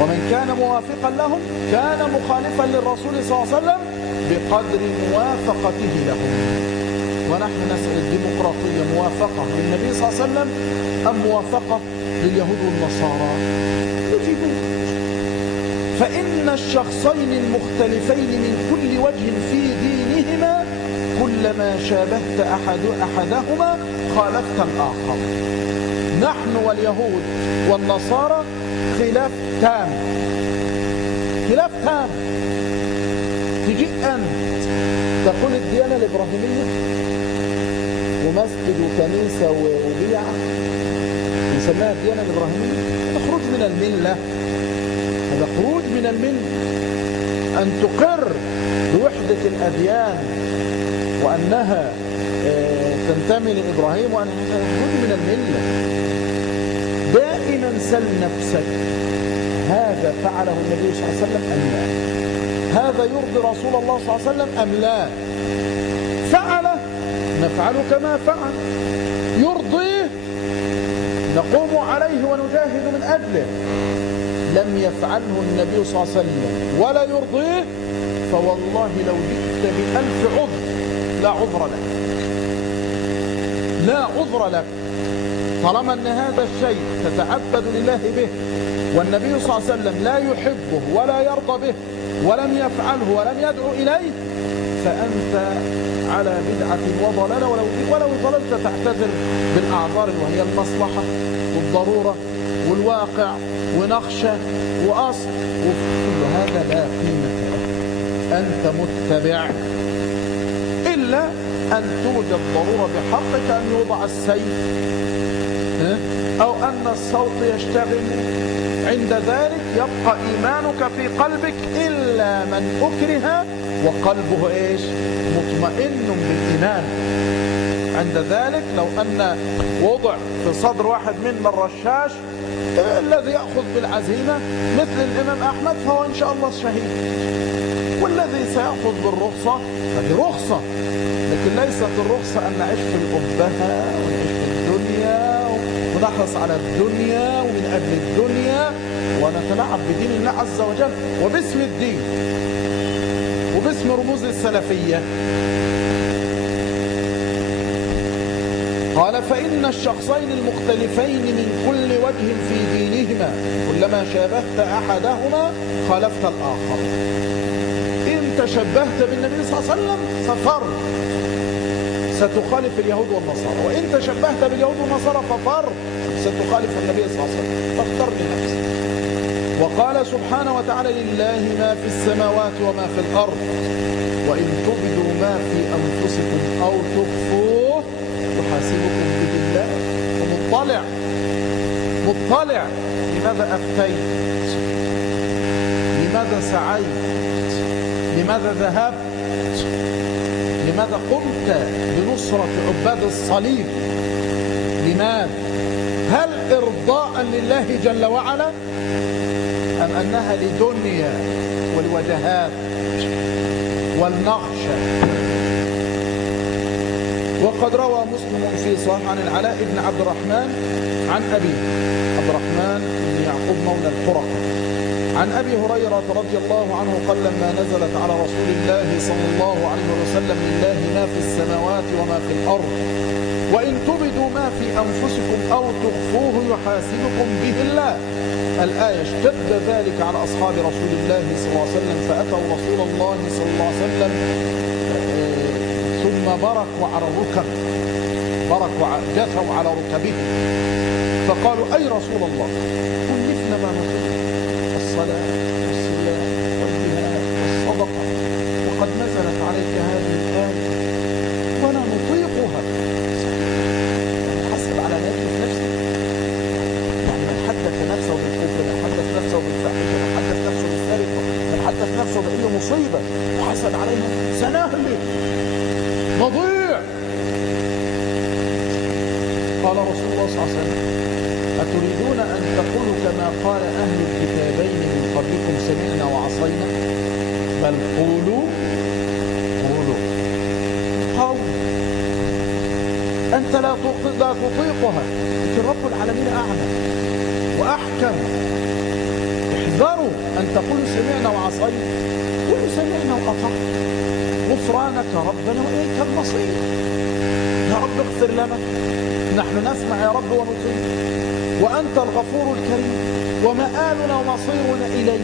ومن كان موافقا لهم كان مخالفا للرسول صلى الله عليه وسلم بقدر موافقته لهم. ونحن نسأل الديمقراطية موافقة للنبي صلى الله عليه وسلم أم موافقة لليهود والنصارى؟ يجيبون. فإن الشخصين المختلفين من كل وجه في دينهما كلما شابهت أحدهما خالفت الآخر. نحن واليهود والنصارى خلاف تام، خلاف تام. تجي أنت تقول الديانة الإبراهيمية ومسجد وكنيسة وبيعة نسميها الديانة الإبراهيمية، هذا خروج من الملة، هذا خروج من الملة. أن تقر بوحدة الأديان وأنها تنتمي لإبراهيم وأنها خروج من الملة. دائما سل نفسك، هذا فعله النبي صلى الله عليه وسلم أم لا؟ هذا يرضي رسول الله صلى الله عليه وسلم أم لا؟ فعله نفعل كما فعل، يرضيه نقوم عليه ونجاهد من أجله. لم يفعله النبي صلى الله عليه وسلم ولا يرضيه، فوالله لو جئت ب1000 عذر لا عذر لك، لا عذر لك. طالما أن هذا الشيء تتعبد لله به والنبي صلى الله عليه وسلم لا يحبه ولا يرضى به ولم يفعله ولم يدعو إليه، فأنت على بدعة وضلالة. ولو ضللت تعتذر بالأعذار وهي المصلحة والضرورة والواقع ونخشى وأصل، وكل هذا لا قيمة له. أنت متبع إلا أن توجد ضرورة بحقك أن يوضع السيف أو أن الصوت يشتغل، عند ذلك يبقى إيمانك في قلبك إلا من أكره وقلبه إيش؟ مطمئن بالإيمان. عند ذلك لو أن وضع في صدر واحد منا الرشاش الذي يأخذ بالعزيمة مثل الإمام أحمد فهو إن شاء الله شهيد، والذي سيأخذ بالرخصة فهي رخصة، لكن ليست الرخصة أن نعيش في الأبهة ونعيش في الدنيا ونحرص على الدنيا ومن أجل الدنيا ونتلاعب بدين الله عز وجل وباسم الدين وباسم رموز السلفية. قال فإن الشخصين المختلفين من كل وجه في دينهما كلما شابهت أحدهما خالفت الآخر. إن تشبهت بالنبي صلى الله عليه وسلم ففر، ستخالف اليهود والنصارى، وإن تشبهت باليهود والنصارى ففر، ستخالف النبي صلى الله عليه وسلم. فاختر لنفسك. وقال سبحانه وتعالى لله ما في السماوات وما في الأرض وإن تبدوا ما في أنفسكم أو تخفوه يحاسبكم به الله. ومطلع لماذا أفتيت، لماذا سعيت، لماذا ذهبت، لماذا قمت بنصرة عباد الصليب، لماذا؟ هل إرضاء لله جل وعلا أم أنها لدنيا والوجهات والنخشة؟ وقد روى مسلم في صحيح عن العلاء بن عبد الرحمن عن أبيه عبد الرحمن بن يعقوب مولى الحرقة عن أبي هريرة رضي الله عنه قال لما نزلت على رسول الله صلى الله عليه وسلم لله ما في السماوات وما في الأرض وإن تبدوا ما في أنفسكم أو تخفوه يحاسبكم به الله. الآية اشتد ذلك على أصحاب رسول الله صلى الله عليه وسلم فأتوا رسول الله صلى الله عليه وسلم ثم بركوا على الركب، جثوا على ركبهم فقالوا أي رسول الله كلفنا ما نطيق الصلاة والصيام والجهاد نشهد عليها سنهلك نضيع. قال رسول الله صلى الله عليه وسلم أتريدون أن تقولوا كما قال أهل الكتابين من قبلكم سمعنا وعصينا؟ بل قولوا قول. أنت لا تطيقها، لكن رب العالمين أعلم وأحكم. احذروا أن تقولوا سمعنا وعصينا، قولوا سمعنا وأطعنا غفرانك ربنا وإليك المصير. يا رب اغفر لنا، نحن نسمع يا رب ونطيع، وأنت الغفور الكريم ومآلنا ومصيرنا إليك،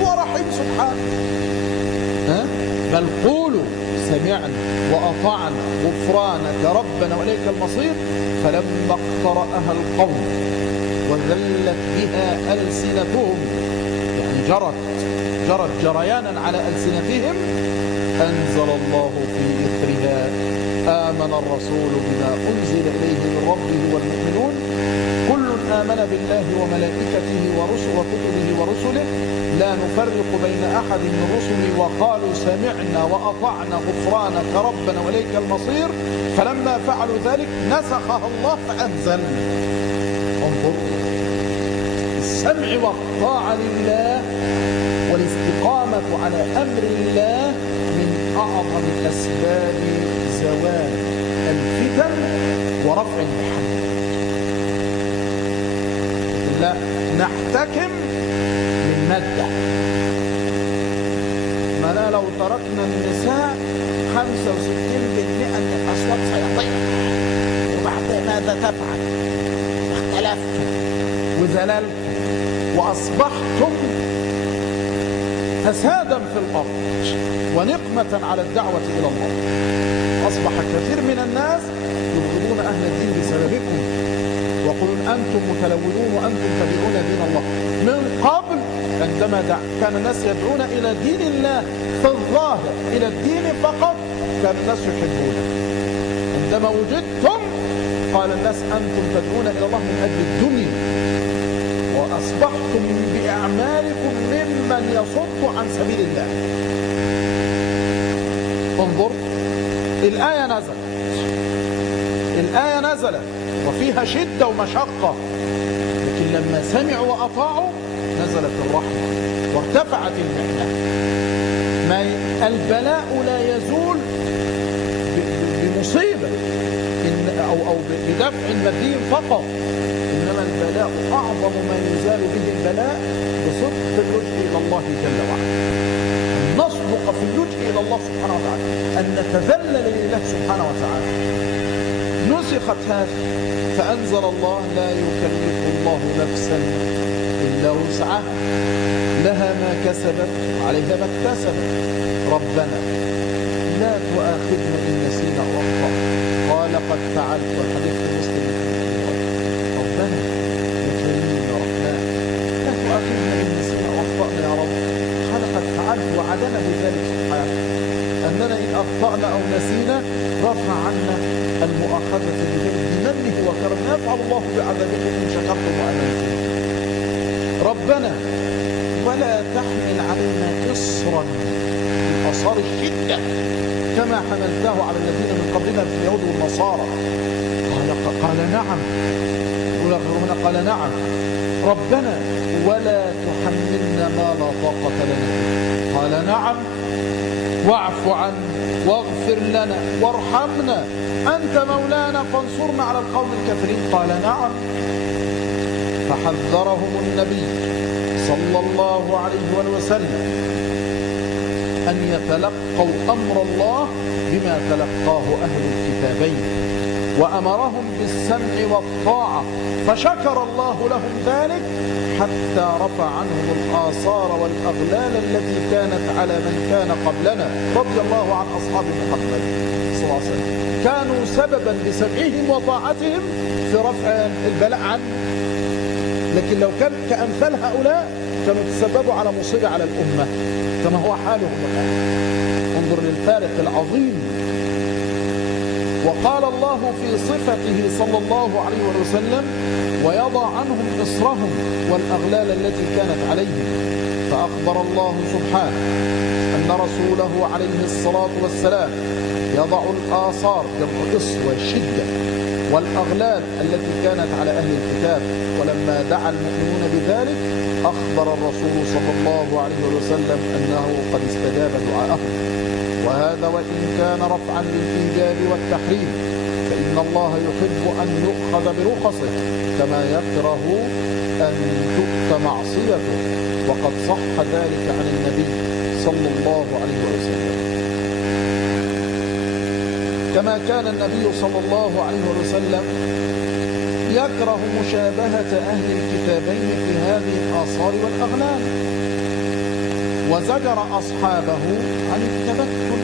هو رحيم سبحانه. بل قولوا سمعنا وأطعنا غفرانك ربنا وإليك المصير. فلما اقترأها القوم وذلت بها ألسنتهم، يعني جرت جريانا على ألسنتهم، أنزل الله في إثرها آمن الرسول بما أنزل إليه من ربه والمؤمنون كل آمن بالله وملائكته وكتبه ورسله لا نفرق بين أحد من رسله وقالوا سمعنا وأطعنا غفرانك ربنا وإليك المصير. فلما فعلوا ذلك نسخها الله فأنزل. انظر، السمع والطاعة لله والاستقامة على أمر الله من أعظم أسباب زوال الفتن ورفع المحن. لا نحتكم من مادة، ما لا لو تركنا النساء 65% من الأصوات سيضيع. وبعد ماذا تفعل؟ اختلفتم وزللتم وأصبحتم فسادا في الأرض ونقمة على الدعوة إلى الله. أصبح كثير من الناس يبغضون أهل الدين بسببكم، ويقولون أنتم متلونون وأنتم تبعون دين الله. من قبل عندما كان الناس يدعون إلى دين الله في الظاهر، إلى الدين فقط، كان الناس يحبونه. عندما وجدتم قال الناس أنتم تدعون إلى الله من أجل الدنيا، وأصبحتم بأعمالكم ممن يصد عن سبيل الله. انظر، الآية نزلت وفيها شدة ومشقة، لكن لما سمعوا وأطاعوا نزلت الرحمة وارتفعت المحنة. البلاء لا يزول بمصيبة أو بدفع مادي فقط، إنما البلاء أعظم ما يزال به البلاء بصدق اللجوء إلى الله جل وعلا، أن نصدق في اللجوء إلى الله سبحانه وتعالى، أن نتذلل لله سبحانه وتعالى. نسخت هذه فأنزل الله لا يكلف الله نفسا إلا وسعها لها ما كسبت وعليها ما اكتسبت ربنا لا تؤاخذنا إن نسينا أو أخطأنا قال قد فعلت. والحديث في مسلم ربنا يا كريم يا رحمن لا تؤاخذنا إن نسينا أو أخطأنا يا رب. قال قد فعلت وعدنا بذلك سبحانه أننا إن أخطأنا أو نسينا رفع عنا المؤاخذة بمنه وكرمه. يفعل الله بعذابكم إن شكرتم وآمنتم. ربنا ولا تحمل علينا إصرا في آثار الشدة كما حملته على الذين من قبلنا في اليهود والنصارى. قال نعم، هنا قال نعم. ربنا ولا تحملنا ما لا طاقة لنا به. قال نعم، واعف عنا واغفر لنا وارحمنا أنت مولانا فانصرنا على القوم الكافرين. قال نعم. فحذرهم النبي صلى الله عليه وسلم أن يتلقوا أمر الله بما تلقاه أهل الكتابين، وأمرهم بالسمع والطاعة، فشكر الله لهم ذلك حتى رفع عنهم الآثار والأغلال التي كانت على من كان قبلنا رضي الله عن أصحاب محمد صلى الله عليه وسلم. كانوا سببا بسمعهم وطاعتهم في رفع البلاء عنه، لكن لو كان كأمثال هؤلاء كانوا تسببوا على مصيبة على الأمة كما هو حالهم الآن. انظر للفارق العظيم. وقال الله في صفته صلى الله عليه وسلم ويضع عنهم إصرهم والأغلال التي كانت عليهم. فأخبر الله سبحانه أن رسوله عليه الصلاة والسلام يضع الآثار جمع إصوى شدة والأغلال التي كانت على أهل الكتاب. ولما دعا المؤمنون بذلك أخبر الرسول صلى الله عليه وسلم أنه قد استجاب دعاءه. وهذا وإن كان رفعا للإيجاب والتحريم، فإن الله يحب أن يؤخذ برخصه كما يكره أن تؤت معصيته، وقد صح ذلك عن النبي صلى الله عليه وسلم. كما كان النبي صلى الله عليه وسلم يكره مشابهة أهل الكتابين في هذه الآثار والأغلال، وزجر أصحابه عن التبتل.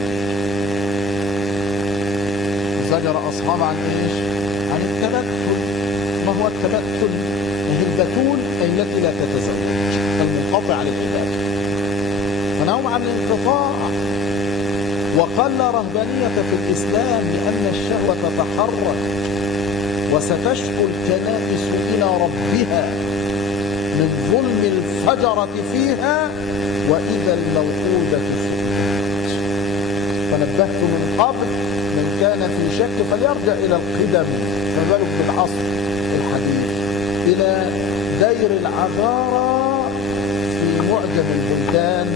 زجر أصحابه عن إيش؟ عن التبتل. ما هو التبتل؟ هي البتول أي التي لا تتزوج، المنقطع للعبادة، فنهوا عن الانقطاع. وقل رهبانية في الإسلام لأن الشهوة تتحرك، وستشكو الكنائس إلى ربها من ظلم الفجرة فيها وإذا الموءودة سئلت. فنبهت من قبل من كان في شك فليرجع إلى القدم، فما بالك بالعصر الحديث، إلى دير العذارى في معجم البلدان،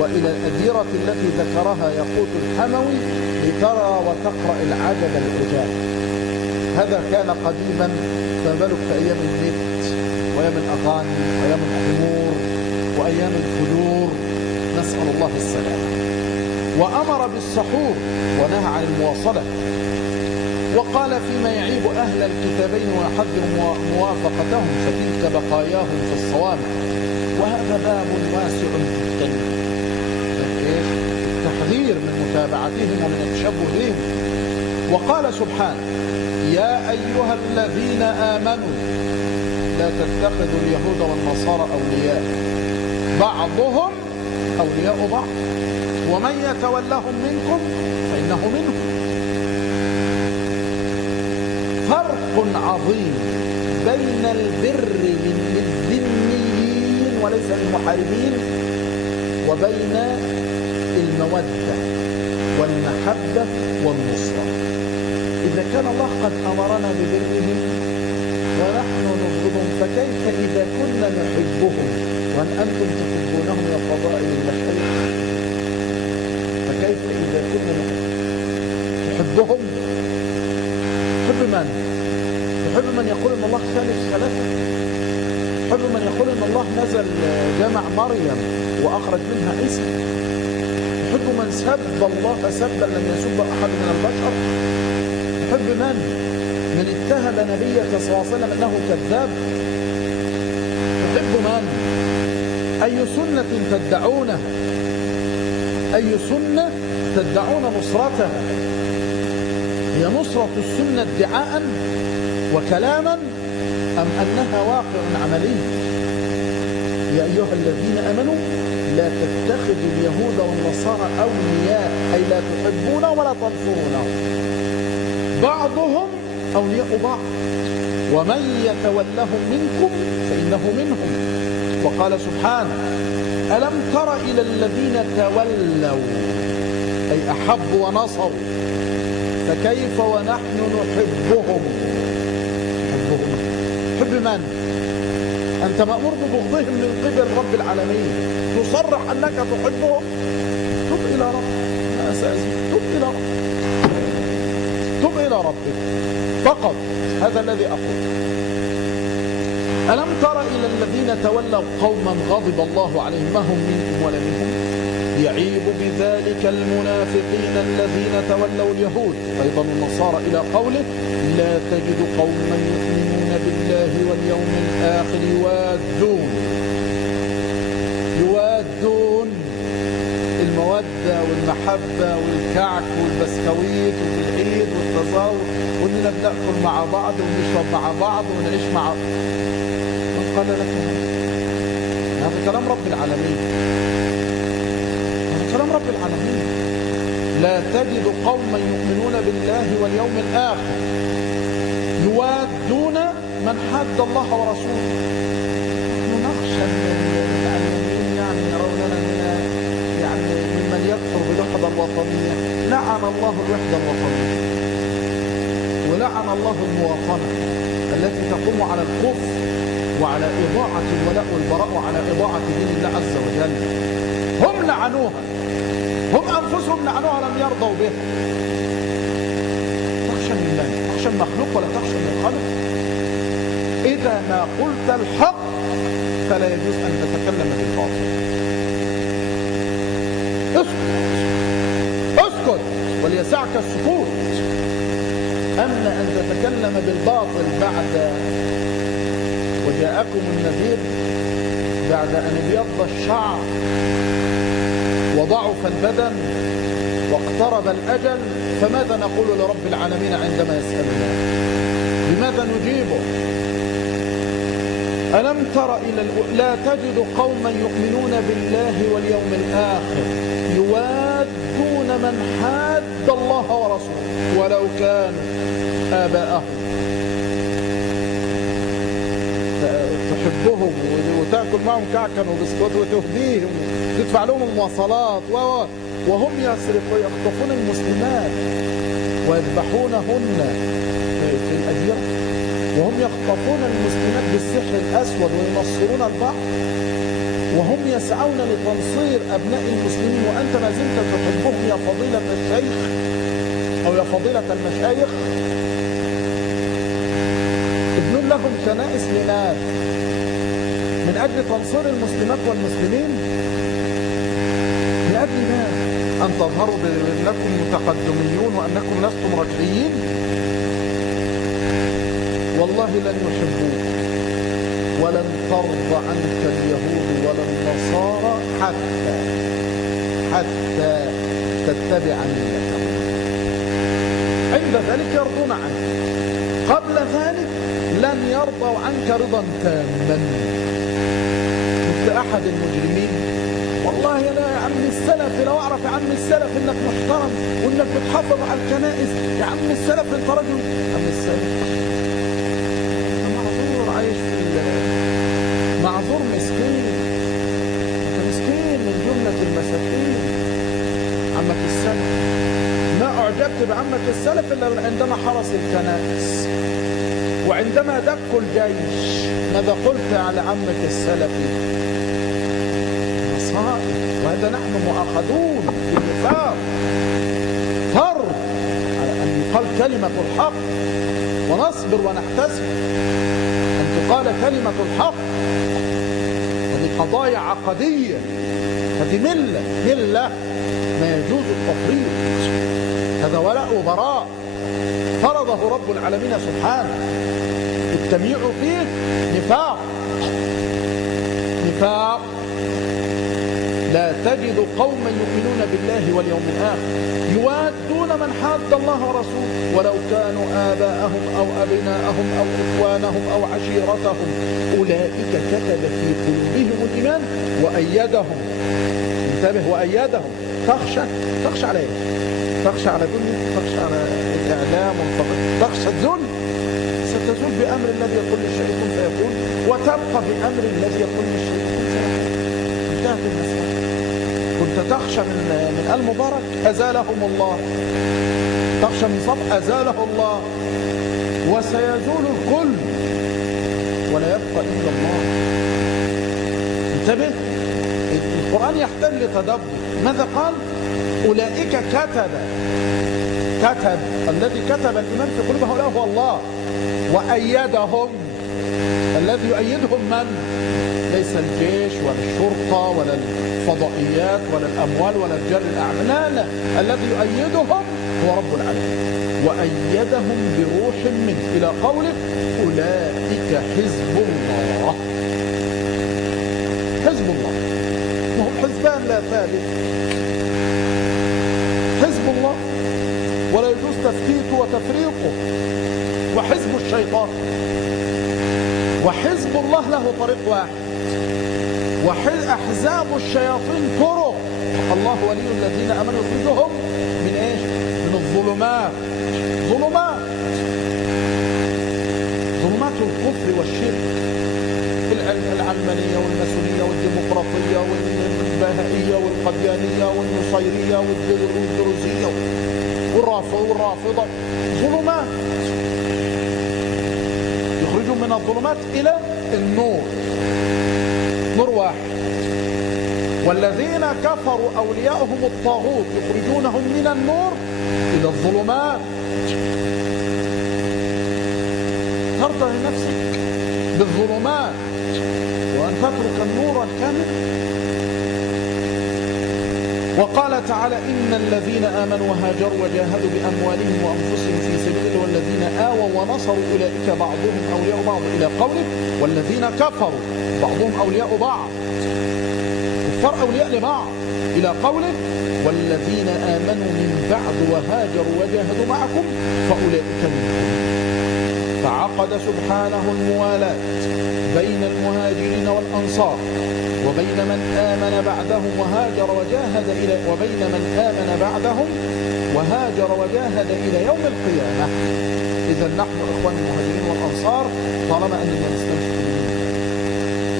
وإلى الأديرة التي ذكرها يقوت الحموي لترى وتقرأ العجب العجاب. هذا كان قديما، فما بالك في أيام النت وأيام الأغاني وأيام الخمور وأيام الفجور، نسأل الله السلامة. وأمر بالسحور ونهى عن المواصلة، وقال فيما يعيب أهل الكتابين ويحذر موافقتهم فتلك بقاياهم في الصوامع. وهذا باب واسع جدا، التحذير من متابعتهم ومن التشبه بهم. وقال سبحانه: يا أيها الذين آمنوا لا تتخذوا اليهود والنصارى أولياء بعضهم أولياء بعض ومن يتولهم منكم فإنه منهم. فرق عظيم بين البر للذميين وليس للمحاربين، وبين المودة والمحبة والنصرة. إذا كان الله قد أمرنا ببرهم ونحن نبغضهم، فكيف إذا كنا نحبهم وأن أنتم تحبونهم يا فضائل المشايخ؟ فكيف إذا كنا نحبهم؟ تحب من؟ تحب من يقول إن الله ثالث ثلاثة؟ تحب من يقول إن الله نزل جمع مريم وأخرج منها عيسى؟ تحب من سب الله سبا لم يسب أحد من البشر؟ تحب من اتهم نبيك صلى الله عليه وسلم أنه كذاب؟ تحب من؟ أي سنة تدعونها؟ أي سنة تدعون نصرتها؟ هي نصرة السنة ادعاء وكلاما أم أنها واقع عملي؟ يا أيها الذين آمنوا لا تتخذوا اليهود والنصارى أولياء، أي لا تحبون ولا تنصرونهم، بعضهم أولياء بعض ومن يتولهم منكم فإنه منهم. وقال سبحانه: ألم تر إلى الذين تولوا أي أحبوا ونصروا، فكيف ونحن نحبهم؟ حب من؟ أنت مأمور ببغضهم من قبل رب العالمين، تصرح أنك تحبهم؟ تب إلى ربك، لا أسأل، تب إلى ربك، تب إلى ربك فقط. هذا الذي أقول. ألم تر إلى الذين تولوا قوما غضب الله عليهم ما هم منكم ولا منهم، يعيب بذلك المنافقين الذين تولوا اليهود أيضا النصارى، إلى قوله: لا تجد قوما يؤمنون بالله واليوم الآخر يوادون المودة والمحبة والكعك والبسكويت والعيد والتزاور وإننا بنأكل مع بعض ونشرب مع بعض ونعيش مع. من قال لك هذا كلام رب العالمين؟ هذا كلام رب العالمين. لا تجد قوما يؤمنون بالله واليوم الآخر يوادون من حاد الله ورسوله. نحن نخشى أن المؤمنين يروننا ممن الوطنية لعن الله الوحدة الوطنية، ولعن الله المواطنة التي تقوم على الكفر وعلى إضاعة الولاء والبراء وعلى إضاعة دين الله عز وجل. هم لعنوها، هم أنفسهم لعنوها، لم يرضوا بها. تخشى من من؟ تخشى المخلوق ولا تخشى من الخلق؟ إذا ما قلت الحق فلا يجوز أن تتكلم بالباطل. اسكت وليسعك السكوت. أما أن تتكلم بالباطل بعد وجاءكم النذير، بعد أن ابيض الشعر وضعف البدن واقترب الأجل، فماذا نقول لرب العالمين عندما يسألنا؟ بماذا نجيبه؟ ألم تر لا تجد قوما يؤمنون بالله واليوم الآخر يوادون من حاد الله ورسوله ولو كانوا آباءهم. تحبهم وتأكل معهم كعكا وبسكوت وتهديهم وتدفع لهم المواصلات وهم يسرقون يخطفون المسلمات ويذبحونهن في الأديرة، وهم يخطفون المسلمات بالسحر الأسود وينصرون البعض، وهم يسعون لتنصير أبناء المسلمين وأنت ما زلت تحبهم يا فضيلة الشيخ أو يا فضيلة المشايخ. ابنون لهم كنائس لناس من أجل تنصير المسلمات والمسلمين، من أجل ما؟ أن تظهروا بأنكم متقدميون وأنكم لستم رجعيين. والله لن يحبوك ولن ترضى عنك اليهود ولا النصارى حتى تتبع ملتهم. عند ذلك يرضون عنك، قبل ذلك لن يرضوا عنك رضا تاما. مثل أحد المجرمين، والله أنا يا عم السلف لو أعرف يا عم السلف إنك محترم وإنك بتحافظ على الكنائس، يا عم السلف أنت رجل. عم السلف معذور، عايش في معذور، مسكين، أنت مسكين من جملة المساكين. عمك السلف، ما أعجبت بعمك السلف إلا عندما حرس الكنائس وعندما دقوا الجيش. ماذا قلت على عمك السلفي؟ مصائب، وهذا نحن مؤاخذون بالنفاق. فرض على أن يقال كلمة الحق ونصبر ونحتسب أن تقال كلمة الحق. هذه قضايا عقدية، هذه ملة ما يجوز التفريط. هذا ولاء وبراء فرضه رب العالمين سبحانه. التمييع فيه نفاق. لا تجد قوما يؤمنون بالله واليوم الآخر يوادون من حاد الله ورسوله ولو كانوا آباءهم أو أبناءهم أو إخوانهم أو عشيرتهم أولئك كتب في قلوبهم الإيمان وأيدهم. انتبه، وأيدهم. تخشى على ايه؟ تخشى على دنيا، تخشى على الإعلام تخشى الذل. ستزول بأمر الذي يقول للشيء كن فيكون، وتبقى بأمر الذي يقول للشيء كن فيكون. انتهت المسألة. كنت تخشى من المبارك أزالهم الله، تخشى من صبح أزاله الله، وسيزول الكل ولا يبقى إلا الله. انتبه، القرآن يحتاج لتدبر. ماذا قال؟ أولئك كتب الذي كتب الإيمان في قلوبهم هو الله، وأيدهم. الذي يؤيدهم من؟ ليس الجيش ولا الشرطة ولا الفضائيات ولا الأموال ولا رجال الأعمال، لا. الذي يؤيدهم هو رب العالمين، وأيدهم بروح منه إلى قوله أولئك حزب الله. حزب الله، وهم حزبان لا ثالث. حزب الله ولا يجوز تفتيته وتفريقه، وحزب الشيطان. وحزب الله له طريق واحد، وأحزاب الشياطين طرق. الله ولي الذين آمنوا يخرجهم من ايش؟ من الظلمات. ظلمات الكفر والشرك، العلمانية والماسونية والديمقراطية والبهائية والقديانية والنصيرية والرافضة ظلمات، يخرجون من الظلمات إلى النور، نور واحد. والذين كفروا أولياؤهم الطاغوت يخرجونهم من النور إلى الظلمات. ترضى لنفسك بالظلمات وأن تترك النور الكامل؟ وقال تعالى: إن الذين آمنوا وهاجروا وجاهدوا بأموالهم وأنفسهم في سبيل الله والذين آووا ونصروا أولئك بعضهم أولياء بعض إلى قوله والذين كفروا بعضهم أولياء بعض، كفار أولياء لبعض إلى قوله والذين آمنوا من بعد وهاجروا وجاهدوا معكم فأولئك منكم. فعقد سبحانه الموالاة بين المهاجرين والأنصار وبين من آمن بعدهم وهاجر وجاهد وبين من آمن بعدهم وهاجر وجاهد إلى يوم القيامة. إذا نحن إخوان المهاجرين والأنصار طالما أننا نسلم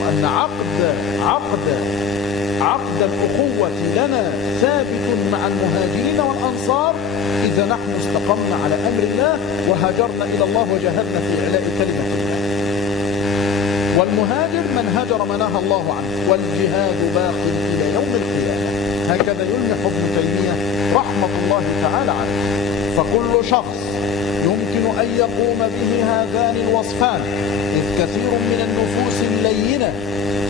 وأن عقد الأخوة لنا ثابت مع المهاجرين والأنصار، إذا نحن استقمنا على أمر الله وهاجرنا إلى الله وجاهدنا في إعلاء كلمة الله. والمهاجر من هاجر ما نهى الله عنه، والجهاد باق إلى يوم القيامة. هكذا يلمح ابن تيمية رحمة الله تعالى عليه. فكل شخص يمكن أن يقوم به هذان الوصفان، إذ كثير من النفوس اللينة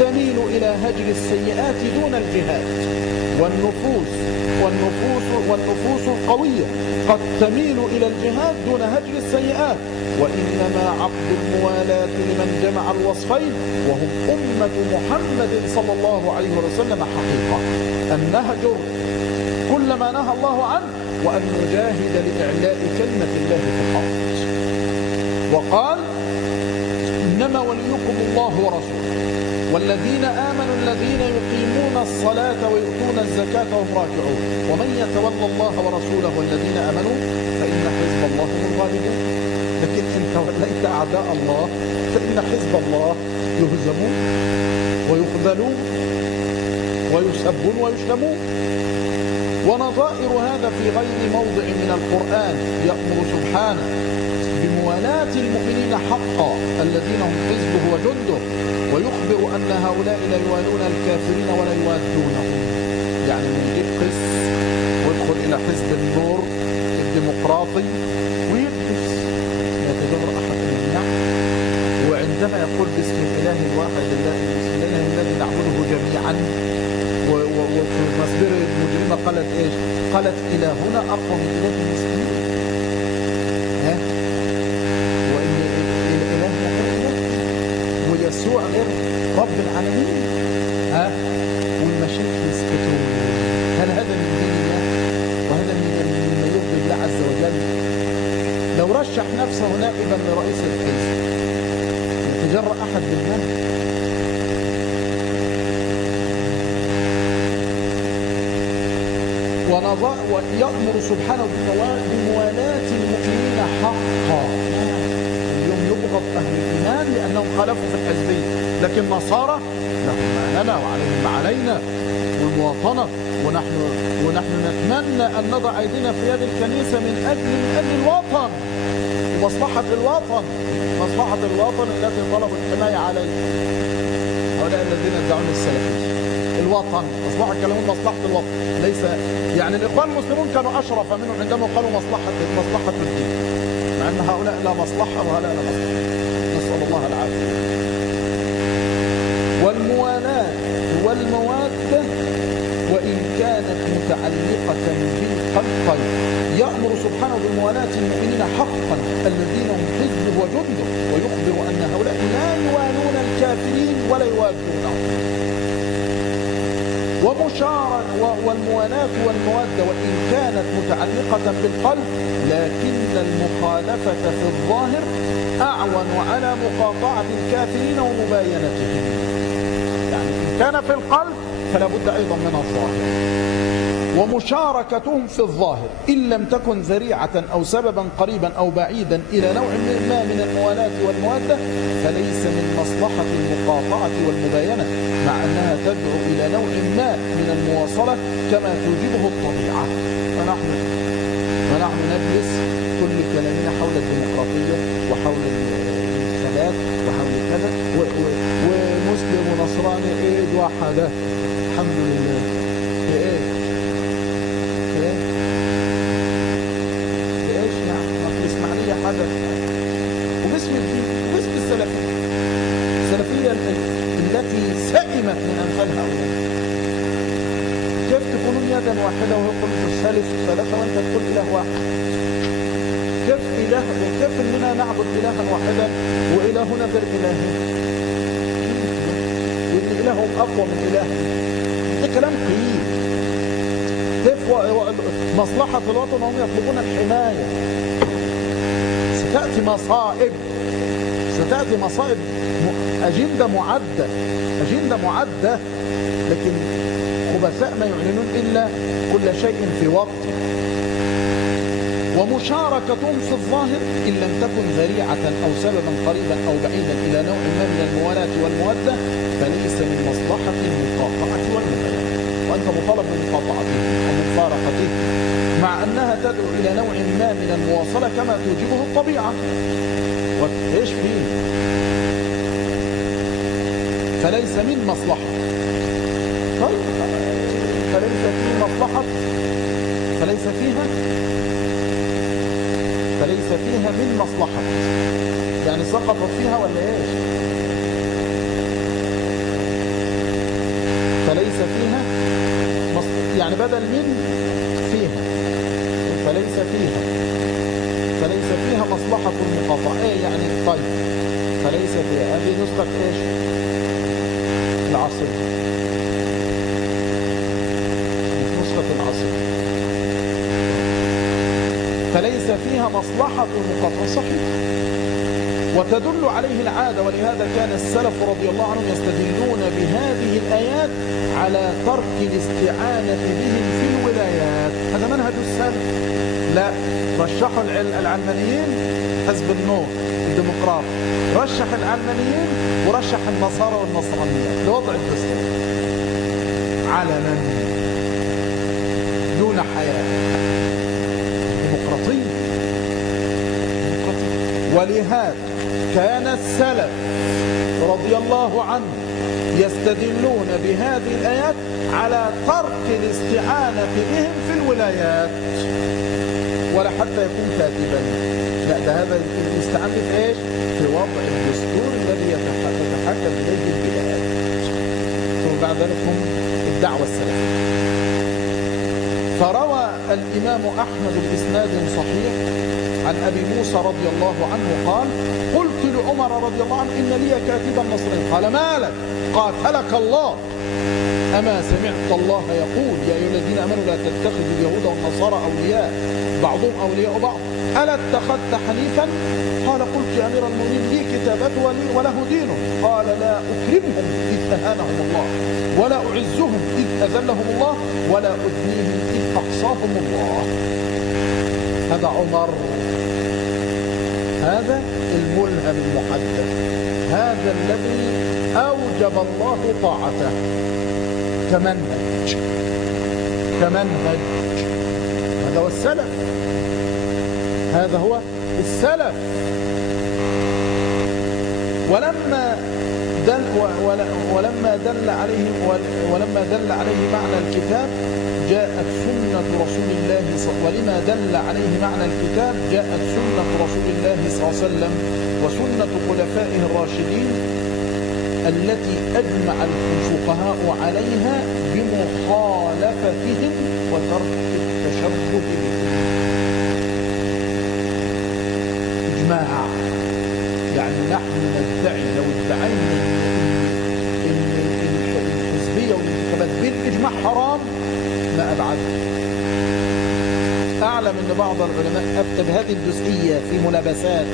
تميل إلى هجر السيئات دون الجهاد، والنفوس القوية قد تميل إلى الجهاد دون هجر السيئات. وإنما عقد الموالاة لمن جمع الوصفين وهم أمة محمد صلى الله عليه وسلم حقيقة، أن نهجر كل ما نهى الله عنه وأن نجاهد لإعلاء كلمة الله في الأرض. وقال: إنما وليكم الله ورسوله والذين آمنوا الذين يقيمون الصلاة ويؤتون الزكاة وهم راكعون ومن يتولى الله ورسوله والذين آمنوا فإن حزب الله هم الغالبون. لكن إن توليت أعداء الله فإن حزب الله يهزمون ويخذلون ويسبون ويشتمون. ونظائر هذا في غير موضع من القرآن. يأمر سبحانه بموالاة المؤمنين حقا الذين هم حزبه وجنده، ويخبر أن هؤلاء لا يوالون الكافرين ولا يوادونهم. يعني من يجيب قس ويدخل إلى حزب النور الديمقراطي ويجلس يتجرأ أحد من النعم، وعندما يقول باسم الإله الواحد الإله الذي نعبده جميعا، وفي مصدر المجرمة قالت إيش؟ قالت إلهنا أقوى من إله المسلمين. وإن الإله ويسوع غير رب العالمين. والمشايخ يسكتون. هل هذا من دين الله؟ وهذا مما يرضي الله عز وجل؟ لو رشح نفسه نائبا لرئيس الحزب يتجرأ أحد بالمال؟ ويأمر سبحانه بموالاة المؤمنين حقا. اليوم يبغض أهل الإيمان لأنهم خالفوا في الحزبية، لكن نصارى لهم ما لنا وعليهم ما علينا والمواطنة، ونحن نتمنى أن نضع أيدينا في يد الكنيسة من أجل الوطن ومصلحة الوطن التي طلبوا الحماية عليه هؤلاء الذين يدعون السلفية. الوطن أصبح كلام مصلحة الوطن، ليس يعني الإخوان المسلمون كانوا أشرف منهم عندما قالوا مصلحة الدين، مع أن هؤلاء لا مصلحة وهؤلاء لا مصلحة. نسأل الله العافية. والموالاة والموادة وإن كانت متعلقة بالقلب، يأمر سبحانه بموالاة المؤمنين حقا الذين هم حزبه وجنده، ويخبر أن هؤلاء لا يوالون الكافرين ولا يوادونهم. والموالاة والمودة وإن كانت متعلقة بالقلب، لكن المخالفة في الظاهر أعون على مقاطعة الكافرين ومباينتهم. يعني إن كان في القلب فلا بد أيضا من الظاهر. ومشاركتهم في الظاهر إن لم تكن ذريعة أو سببا قريبا أو بعيدا إلى نوع ما من الموالاة والمودة فليس من مصلحة المقاطعة والمباينة، مع أنها تدعو إلى نوع ما من المواصلة كما توجبه الطبيعة. ونحن نبني هذا وباسم الدين وباسم السلفية التي سئمت من أمثال هؤلاء. كيف تكونون يدا واحدة ويقول الثالث ثلاثة وأنت تقول إله واحد؟ كيف إننا نعبد إلها واحدا وإلهنا غير إلهي؟ وإن إلههم أقوى من إلهي؟ ده كلام قليل. كيف مصلحة الوطن وهم يطلبون الحماية؟ ستأتي مصائب أجندة معدة، لكن خبثاء ما يعلنون إلا كل شيء في وقته. ومشاركتهم في الظاهر إن لم تكن ذريعة أو سببا قريبا أو بعيدا إلى نوع ما من الموالاة والمودة فليس من مصلحة المقاطعة والمبايعة، وأنت مطالب بمقاطعته ومفارقته مع أنها تدعو إلى نوع ما من المواصلة كما توجبه الطبيعة. وإيش فيه؟ فليس من مصلحة. طيب فليس فيه مصلحة، فليس فيها من مصلحة، يعني سقطت فيها ولا ايش؟ فليس فيها يعني بدل من فيها، فليس فيها مصلحة المقاطعة. ايه يعني؟ طيب فليس فيها، هذه نسخة ايش؟ العصر، نسخة العصر. فليس فيها مصلحة المقاطعة، صحيح، وتدل عليه العادة. ولهذا كان السلف رضي الله عنهم يستدلون بهذه الآيات على ترك الاستعانة بهم في الولايات. هذا منهج السلف. لا، رشحوا العلمانيين حزب النور الديمقراطي، رشح العلمانيين ورشح النصارى والنصرانيات لوضع الدستور علنا دون حياة. ديمقراطية. ولهذا كان السلف رضي الله عنه يستدلون بهذه الآيات على ترك الاستعانة بهم في الولايات، ولا حتى يكون كاتبا. لا، ده هذا الاستعانة في ايش؟ في وضع الدستور الذي يتحكم إليه البلاد. ثم بعد ذلك هم الدعوة السلفية. فروى الإمام أحمد بإسناد صحيح عن أبي موسى رضي الله عنه قال: قلت لعمر رضي الله عنه إن لي كاتبا نصرانيا. قال: ما لك؟ قاتلك الله، أما سمعت الله يقول يا أيها الذين آمنوا لا تتخذوا اليهود والنصارى أولياء بعضهم أولياء بعض ألا اتخذت حنيفا؟ قال: قلت يا أمير المؤمنين لي كتابته وله دينه. قال: لا أكرمهم إذ أهانهم الله، ولا أعزهم إذ أذلهم الله، ولا أدنيهم إذ أقصاهم الله. هذا عمر، هذا الملهم المحدث، هذا الذي أوجب الله طاعته كمنهج. هذا هو السلف، هذا هو السلف. ولما دل عليه معنى الكتاب جاءت سنة رسول الله ولما دل عليه معنى الكتاب جاءت سنة رسول الله صلى الله عليه وسلم وسنة خلفائه الراشدين التي أجمع الفقهاء عليها بمخالفتهم وترك التشبه بهم. إجماع، يعني نحن ندعي لو ادعينا إن الحزبية والانتخابات بالإجماع حرام ما أبعد. أعلم أن بعض العلماء أفتى بهذه الجزئية في منابسات.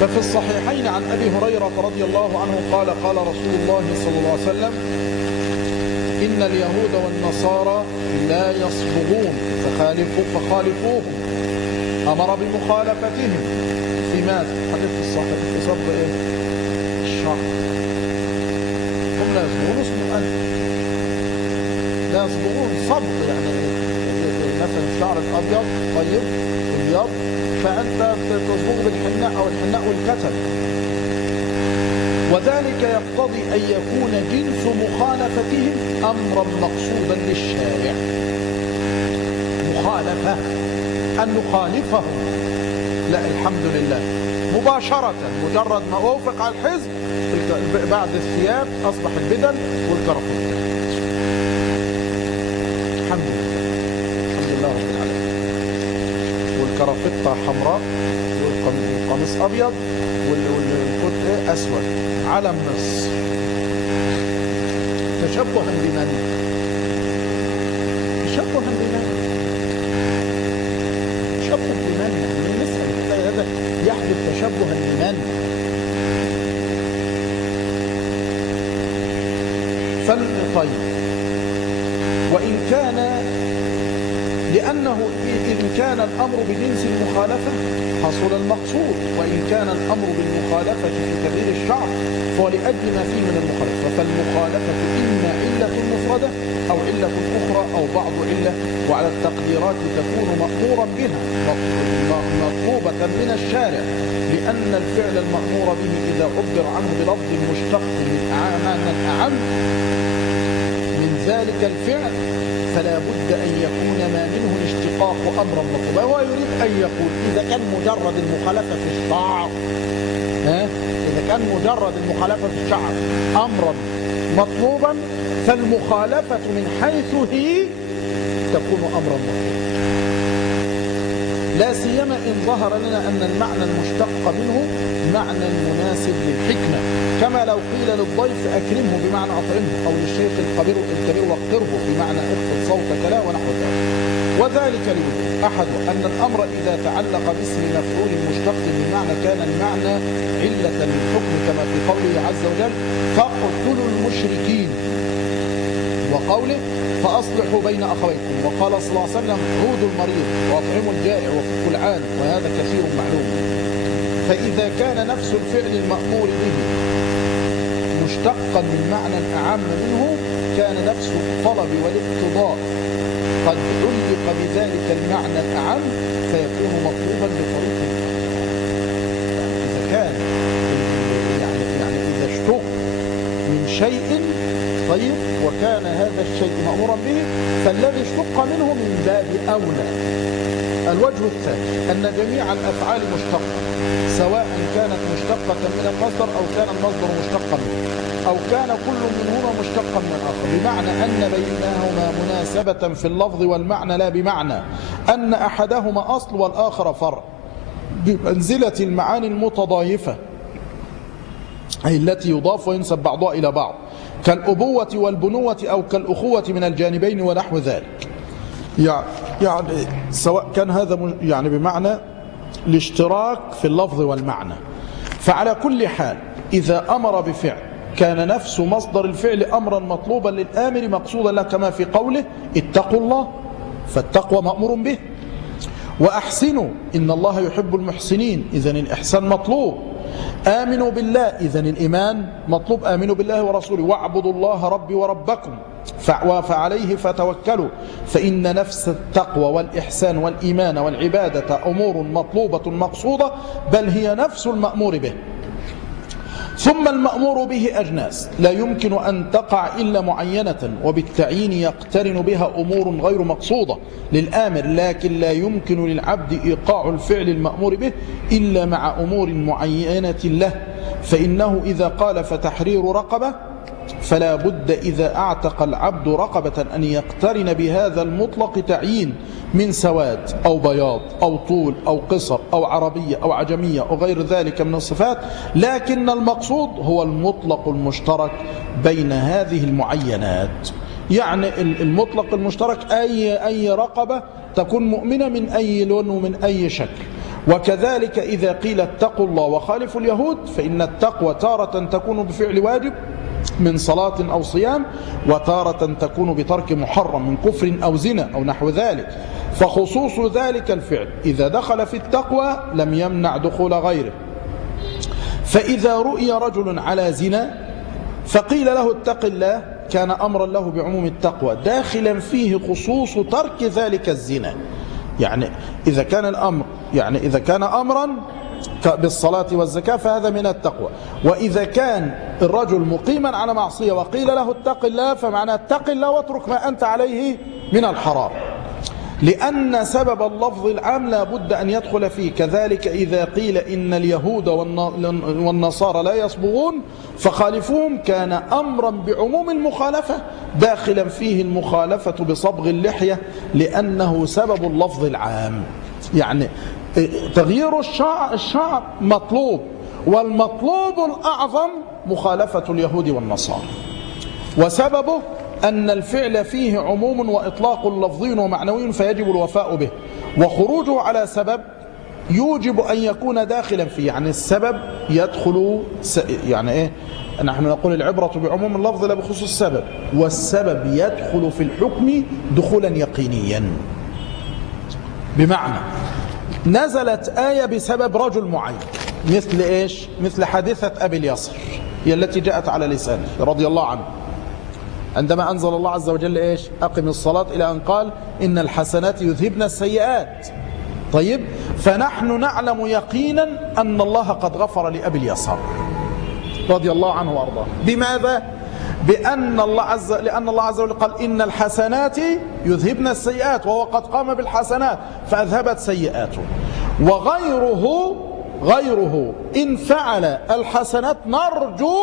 ففي الصحيحين عن أبي هريرة رضي الله عنه قال: قال رسول الله صلى الله عليه وسلم: إن اليهود والنصارى لا يصبغون فخالفوهم. أمر بمخالفتهم في ماذا؟ حديث الصحيح في صبغ إيه؟ الشعر. هم لا يصبغون اسمه أنت، لا يصبغون صبغ، يعني مثلا الشعر الأبيض طيب أبيض فأنت تصبغ بالحناء أو الحناء والكتل. وذلك يقتضي أن يكون جنس مخالفتهم أمرا مقصودا للشارع. مخالفة أن نخالفهم، لا الحمد لله مباشرة مجرد ما أوفق على الحزب بعد الثياب أصبح البدل والكرافطة. الحمد لله الحمد لله رب العالمين. والكرافطة حمراء والقميص أبيض والكوت أسود. علم مصر تشبها بمن؟ تشبها بمن؟ تشبه بمن؟ يعني نسأل هذا يحدث تشبها بمن؟ طيب، وإن كان لأنه إن كان الأمر بجنس المخالفة حصل المقصود، وإن كان الأمر بالمخالفة في تغيير الشعر فهو لأجل ما فيه من المخالفة. فالمخالفة إما علة مفردة أو علة أخرى أو بعض علة، وعلى التقديرات تكون مأمورا بها مطلوبة من الشارع، لأن الفعل المأمور به إذا عبر عنه بلفظ مشتق من معنى أعم من ذلك الفعل فلا بد أن يكون ما منه الاشتقاق أمرا مطلوبا. هو يريد أن يقول إذا كان مجرد المخالفة في الشعر، إذا كان مجرد المخالفة في الشعر أمرا مطلوبا، فالمخالفة من حيث هي تكون أمرا مطلوبا، لا سيما إن ظهر لنا أن المعنى المشتق منه معنى مناسب للحكمة، كما لو قيل للضيف أكرمه بمعنى أطعمه، أو للشيخ الكبير وقره بمعنى اخفض صوتك له ونحو ذلك. وذلك لوجود أحد أن الأمر إذا تعلق باسم مفعول مشتق من معنى كان المعنى علة للحكم، كما في قوله عز وجل فاقتلوا المشركين، وقوله فأصلحوا بين أخويكم، وقال صلى الله عليه وسلم عودوا المريض وأطعموا الجائع وفكوا العان، وهذا كثير معلوم. فإذا كان نفس الفعل المأمور به مشتقا من معنى أعم منه كان نفس الطلب والاقتضاء قد علق بذلك المعنى الأعم فيكون مطلوبا بطريق إذا كان يعني إذا اشتق من شيء طيب وكان هذا الشيء مأمورا به فالذي اشتق منه من باب أولى. الوجه الثاني أن جميع الأفعال مشتقة، سواء كانت مشتقة من المصدر أو كان المصدر مشتقا منه، أو كان كل منهما مشتقا من الآخر، بمعنى أن بينهما مناسبة في اللفظ والمعنى، لا بمعنى أن أحدهما أصل والآخر فرع، بمنزلة المعاني المتضايفة أي التي يضاف وينسب بعضها إلى بعض، كالأبوة والبنوة أو كالأخوة من الجانبين ونحو ذلك. يعني سواء كان هذا يعني بمعنى الاشتراك في اللفظ والمعنى. فعلى كل حال إذا أمر بفعل كان نفس مصدر الفعل أمرا مطلوبا للآمر مقصودا له، كما في قوله اتقوا الله، فالتقوى مأمور به. وأحسنوا إن الله يحب المحسنين، إذن الإحسان مطلوب. آمنوا بالله، إذن الإيمان مطلوب، آمنوا بالله ورسوله. واعبدوا الله ربي وربكم فعليه فتوكلوا، فإن نفس التقوى والإحسان والإيمان والعبادة أمور مطلوبة مقصودة، بل هي نفس المأمور به. ثم المأمور به أجناس لا يمكن أن تقع إلا معينة، وبالتعيين يقترن بها أمور غير مقصودة للآمر، لكن لا يمكن للعبد إيقاع الفعل المأمور به إلا مع أمور معينة له. فإنه إذا قال فتحرير رقبة فلا بد إذا أعتق العبد رقبة أن يقترن بهذا المطلق تعيين من سواد أو بياض أو طول أو قصر أو عربية أو عجمية أو غير ذلك من الصفات، لكن المقصود هو المطلق المشترك بين هذه المعينات. يعني المطلق المشترك أي رقبة تكون مؤمنة من أي لون ومن أي شكل. وكذلك إذا قيل اتقوا الله وخالفوا اليهود، فإن التقوى تارة تكون بفعل واجب من صلاة أو صيام، وتارة تكون بترك محرم من كفر أو زنا أو نحو ذلك. فخصوص ذلك الفعل إذا دخل في التقوى لم يمنع دخول غيره. فإذا رؤي رجل على زنا فقيل له اتق الله كان أمرا له بعموم التقوى داخلا فيه خصوص ترك ذلك الزنا. يعني إذا كان الأمر إذا كان أمرا بالصلاة والزكاة فهذا من التقوى. وإذا كان الرجل مقيما على معصية وقيل له اتق الله فمعنى اتق الله واترك ما أنت عليه من الحرام، لأن سبب اللفظ العام لا بد أن يدخل فيه. كذلك إذا قيل إن اليهود والنصارى لا يصبغون فخالفوهم كان أمرا بعموم المخالفة داخلا فيه المخالفة بصبغ اللحية لأنه سبب اللفظ العام. يعني تغيير الشعر مطلوب، والمطلوب الأعظم مخالفة اليهود والنصارى، وسببه أن الفعل فيه عموم وإطلاق لفظي ومعنوي فيجب الوفاء به، وخروجه على سبب يوجب أن يكون داخلا فيه. يعني السبب يدخل يعني إيه؟ نحن نقول العبرة بعموم اللفظ لا بخصوص السبب، والسبب يدخل في الحكم دخولا يقينيا. بمعنى نزلت آية بسبب رجل معين مثل إيش؟ مثل حادثة أبي اليسر هي التي جاءت على لسانه رضي الله عنه عندما أنزل الله عز وجل إيش؟ أقم الصلاة إلى أن قال إن الحسنات يذهبن السيئات. طيب، فنحن نعلم يقينا أن الله قد غفر لأبي اليسر رضي الله عنه وأرضاه. بماذا؟ لأن الله عز وجل قال إن الحسنات يذهبن السيئات، وهو قد قام بالحسنات فأذهبت سيئاته. وغيره إن فعل الحسنات نرجو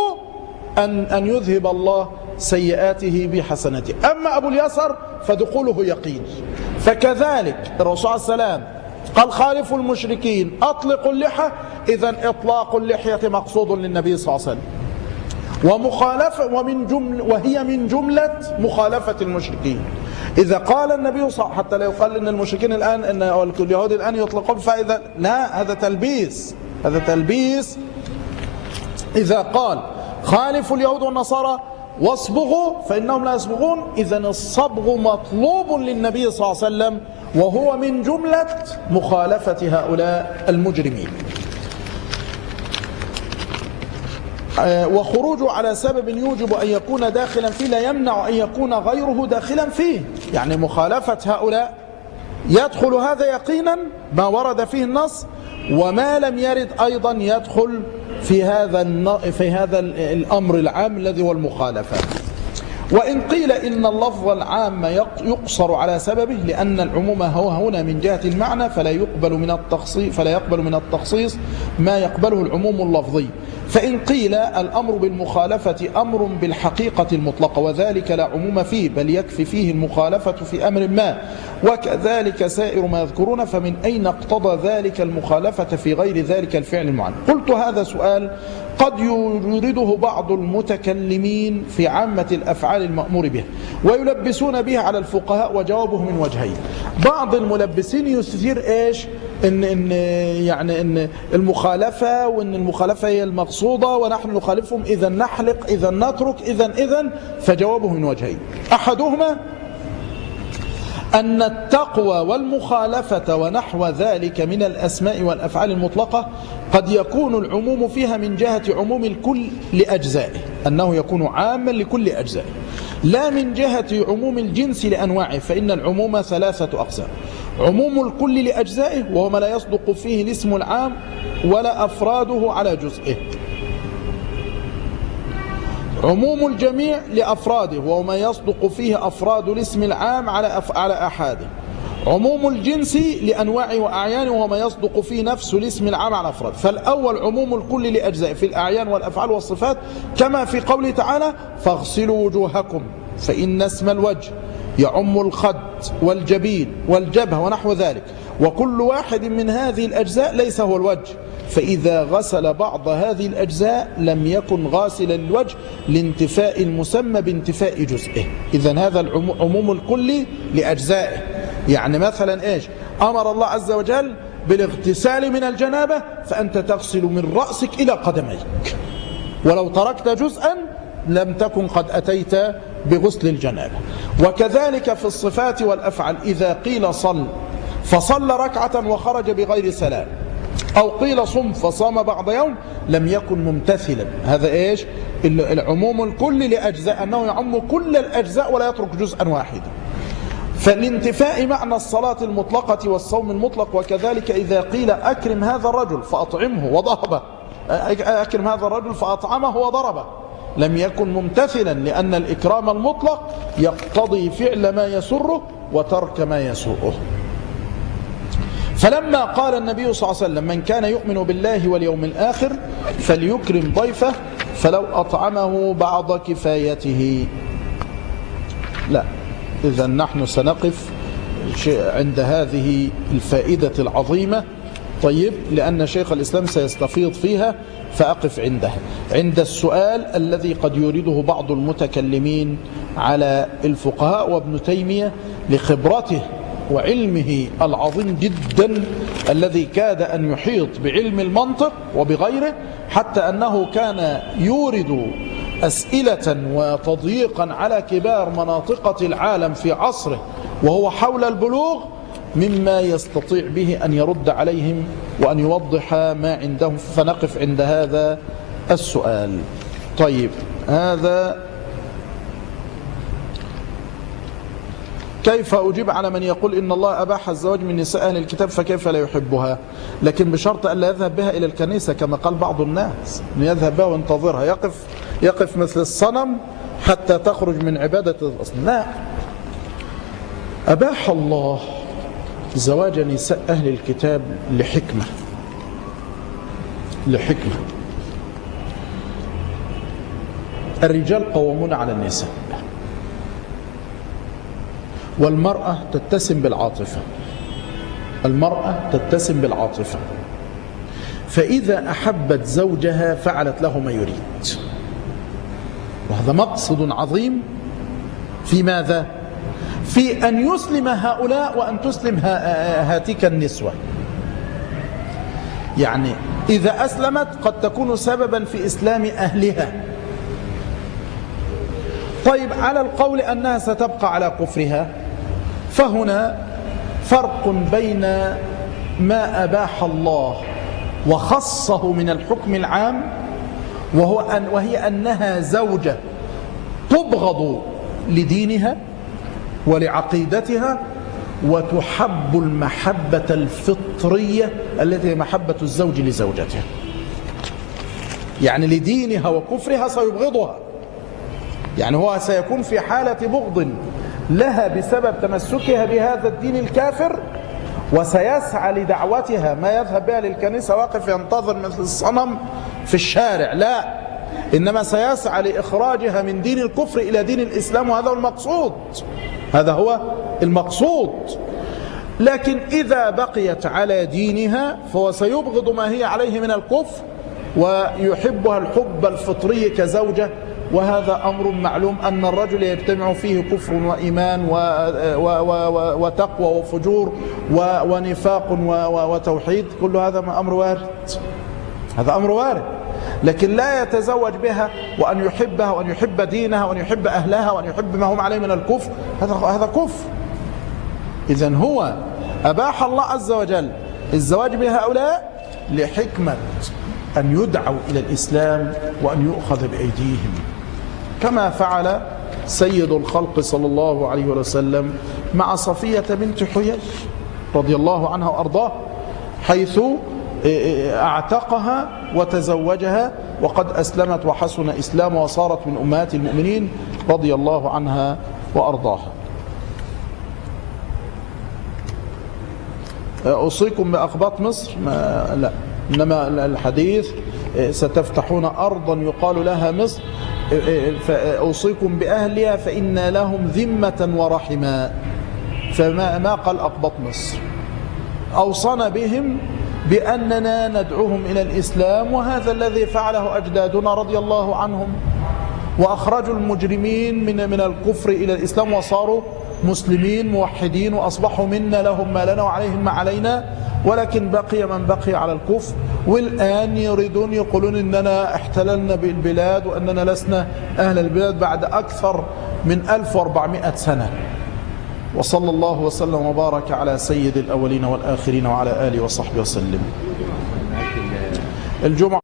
أن يذهب الله سيئاته بحسناته. أما أبو اليسر فدخوله يقين. فكذلك الرسول صلى الله عليه وسلم قال خالفوا المشركين أطلقوا اللحى، إذن إطلاق اللحية مقصود للنبي صلى الله عليه وسلم، وهي من جملة مخالفة المشركين. إذا قال النبي صلى الله عليه وسلم حتى لا يقال إن المشركين الآن إن اليهود الآن يطلقون فإذا لا، هذا تلبيس. إذا قال خالفوا اليهود والنصارى واصبغوا فإنهم لا يصبغون، إذن الصبغ مطلوب للنبي صلى الله عليه وسلم، وهو من جملة مخالفة هؤلاء المجرمين. وخروجه على سبب يوجب أن يكون داخلا فيه لا يمنع أن يكون غيره داخلا فيه. يعني مخالفة هؤلاء يدخل هذا يقينا ما ورد فيه النص، وما لم يرد أيضا يدخل في هذا الأمر العام الذي هو المخالفة. وإن قيل إن اللفظ العام يقصر على سببه لأن العموم هو هنا من جهة المعنى فلا يقبل من التخصيص ما يقبله العموم اللفظي. فإن قيل الأمر بالمخالفة أمر بالحقيقة المطلقة وذلك لا عموم فيه بل يكفي فيه المخالفة في أمر ما، وكذلك سائر ما يذكرون، فمن أين اقتضى ذلك المخالفة في غير ذلك الفعل المعين؟ قلت هذا سؤال قد يورده بعض المتكلمين في عامة الأفعال المأمور بها ويلبسون بها على الفقهاء، وجوابه من وجهين. بعض الملبسين يستثير إيش؟ إن المخالفة، وإن المخالفة هي المقصودة ونحن نخالفهم إذا نحلق إذا نترك إذا فجوابه من وجهين. أحدهما أن التقوى والمخالفة ونحو ذلك من الأسماء والأفعال المطلقة قد يكون العموم فيها من جهة عموم الكل لأجزائه، أنه يكون عاما لكل أجزائه، لا من جهة عموم الجنس لأنواعه، فإن العموم ثلاثة أقسام: عموم الكل لأجزائه وهو ما لا يصدق فيه الاسم العام ولا أفراده على جزئه، عموم الجميع لأفراده وهو ما يصدق فيه أفراد الاسم العام على أحاده، عموم الجنس لأنواعه وأعيانه وهو ما يصدق فيه نفس الاسم العام على أفراد. فالأول عموم الكل لأجزائه في الأعيان والأفعال والصفات، كما في قوله تعالى: فاغسلوا وجوهكم، فإن اسم الوجه يعم الخد والجبين والجبهة ونحو ذلك، وكل واحد من هذه الأجزاء ليس هو الوجه، فإذا غسل بعض هذه الأجزاء لم يكن غاسلا للوجه لانتفاء المسمى بانتفاء جزئه. إذن هذا العموم الكلي لأجزائه. يعني مثلا إيش؟ أمر الله عز وجل بالاغتسال من الجنابة فأنت تغسل من رأسك إلى قدميك، ولو تركت جزءا لم تكن قد أتيت بغسل الجنابة. وكذلك في الصفات والأفعال، إذا قيل صل فصلى ركعة وخرج بغير سلام، أو قيل صم فصام بعض يوم، لم يكن ممتثلا. هذا إيش؟ العموم الكل لأجزاء، أنه يعم كل الأجزاء ولا يترك جزءا واحدا. فالانتفاء معنى الصلاة المطلقة والصوم المطلق. وكذلك إذا قيل أكرم هذا الرجل فأطعمه وضربه، أكرم هذا الرجل فأطعمه وضربه، لم يكن ممتثلا، لأن الإكرام المطلق يقتضي فعل ما يسره وترك ما يسوءه. فلما قال النبي صلى الله عليه وسلم من كان يؤمن بالله واليوم الآخر فليكرم ضيفه فلو أطعمه بعض كفايته، لا، إذا نحن سنقف عند هذه الفائدة العظيمة. طيب، لأن شيخ الإسلام سيستفيض فيها فأقف عندها، عند السؤال الذي قد يريده بعض المتكلمين على الفقهاء، وابن تيمية لخبرته وعلمه العظيم جدا الذي كاد أن يحيط بعلم المنطق وبغيره، حتى أنه كان يورد أسئلة وتضييقا على كبار مناطقة العالم في عصره وهو حول البلوغ، مما يستطيع به أن يرد عليهم وأن يوضح ما عندهم. فنقف عند هذا السؤال. طيب، هذا كيف أجيب على من يقول إن الله أباح الزواج من نساء أهل الكتاب فكيف لا يحبها؟ لكن بشرط أن لا يذهب بها إلى الكنيسة كما قال بعض الناس، أن يذهب بها وينتظرها، يقف مثل الصنم حتى تخرج من عبادة الأصنام. لا، أباح الله زواج نساء أهل الكتاب لحكمة. الرجال قوامون على النساء، والمرأة تتسم بالعاطفة، فإذا أحبت زوجها فعلت له ما يريد. وهذا مقصد عظيم في ماذا؟ في أن يسلم هؤلاء وأن تسلم هاتيك النسوة. يعني إذا أسلمت قد تكون سببا في إسلام أهلها. طيب، على القول أنها ستبقى على كفرها، فهنا فرق بين ما أباح الله وخصه من الحكم العام، وهي أنها زوجة تبغض لدينها ولعقيدتها وتحب المحبة الفطرية التي هي محبة الزوج لزوجته. يعني لدينها وكفرها سيبغضها، يعني هو سيكون في حالة بغض لها بسبب تمسكها بهذا الدين الكافر، وسيسعى لدعوتها، ما يذهب بها للكنيسة واقف ينتظر مثل الصنم في الشارع، لا، إنما سيسعى لإخراجها من دين الكفر إلى دين الإسلام، وهذا هو المقصود، هذا هو المقصود. لكن إذا بقيت على دينها فهو سيبغض ما هي عليه من الكفر ويحبها الحب الفطري كزوجة، وهذا أمر معلوم أن الرجل يجتمع فيه كفر وإيمان وتقوى وفجور ونفاق وتوحيد، كل هذا أمر وارد، هذا أمر وارد. لكن لا يتزوج بها وأن يحبها وأن يحب دينها وأن يحب أهلها وأن يحب ما هم عليه من الكفر، هذا كفر. إذن هو أباح الله عز وجل الزواج بهؤلاء لحكمة أن يدعوا إلى الإسلام وأن يؤخذ بأيديهم، كما فعل سيد الخلق صلى الله عليه وسلم مع صفية بنت حيي رضي الله عنها وأرضاه، حيث اعتقها وتزوجها وقد أسلمت وحسن إسلامها وصارت من أمهات المؤمنين رضي الله عنها وأرضاها. أوصيكم بأقباط مصر؟ لا، إنما الحديث ستفتحون أرضا يقال لها مصر، فأوصيكم بأهلها فإن لهم ذمة ورحما، فما قال أقباط مصر. أوصنا بهم بأننا ندعوهم إلى الإسلام، وهذا الذي فعله أجدادنا رضي الله عنهم، وأخرجوا المجرمين من الكفر إلى الإسلام وصاروا مسلمين موحدين وأصبحوا منا لهم ما لنا وعليهم ما علينا. ولكن بقي من بقي على الكفر، والآن يريدون يقولون إننا احتللنا بالبلاد وأننا لسنا أهل البلاد بعد أكثر من 1400 سنة. وصلى الله وسلم وبارك على سيد الأولين والآخرين وعلى آله وصحبه وسلم. الجمعة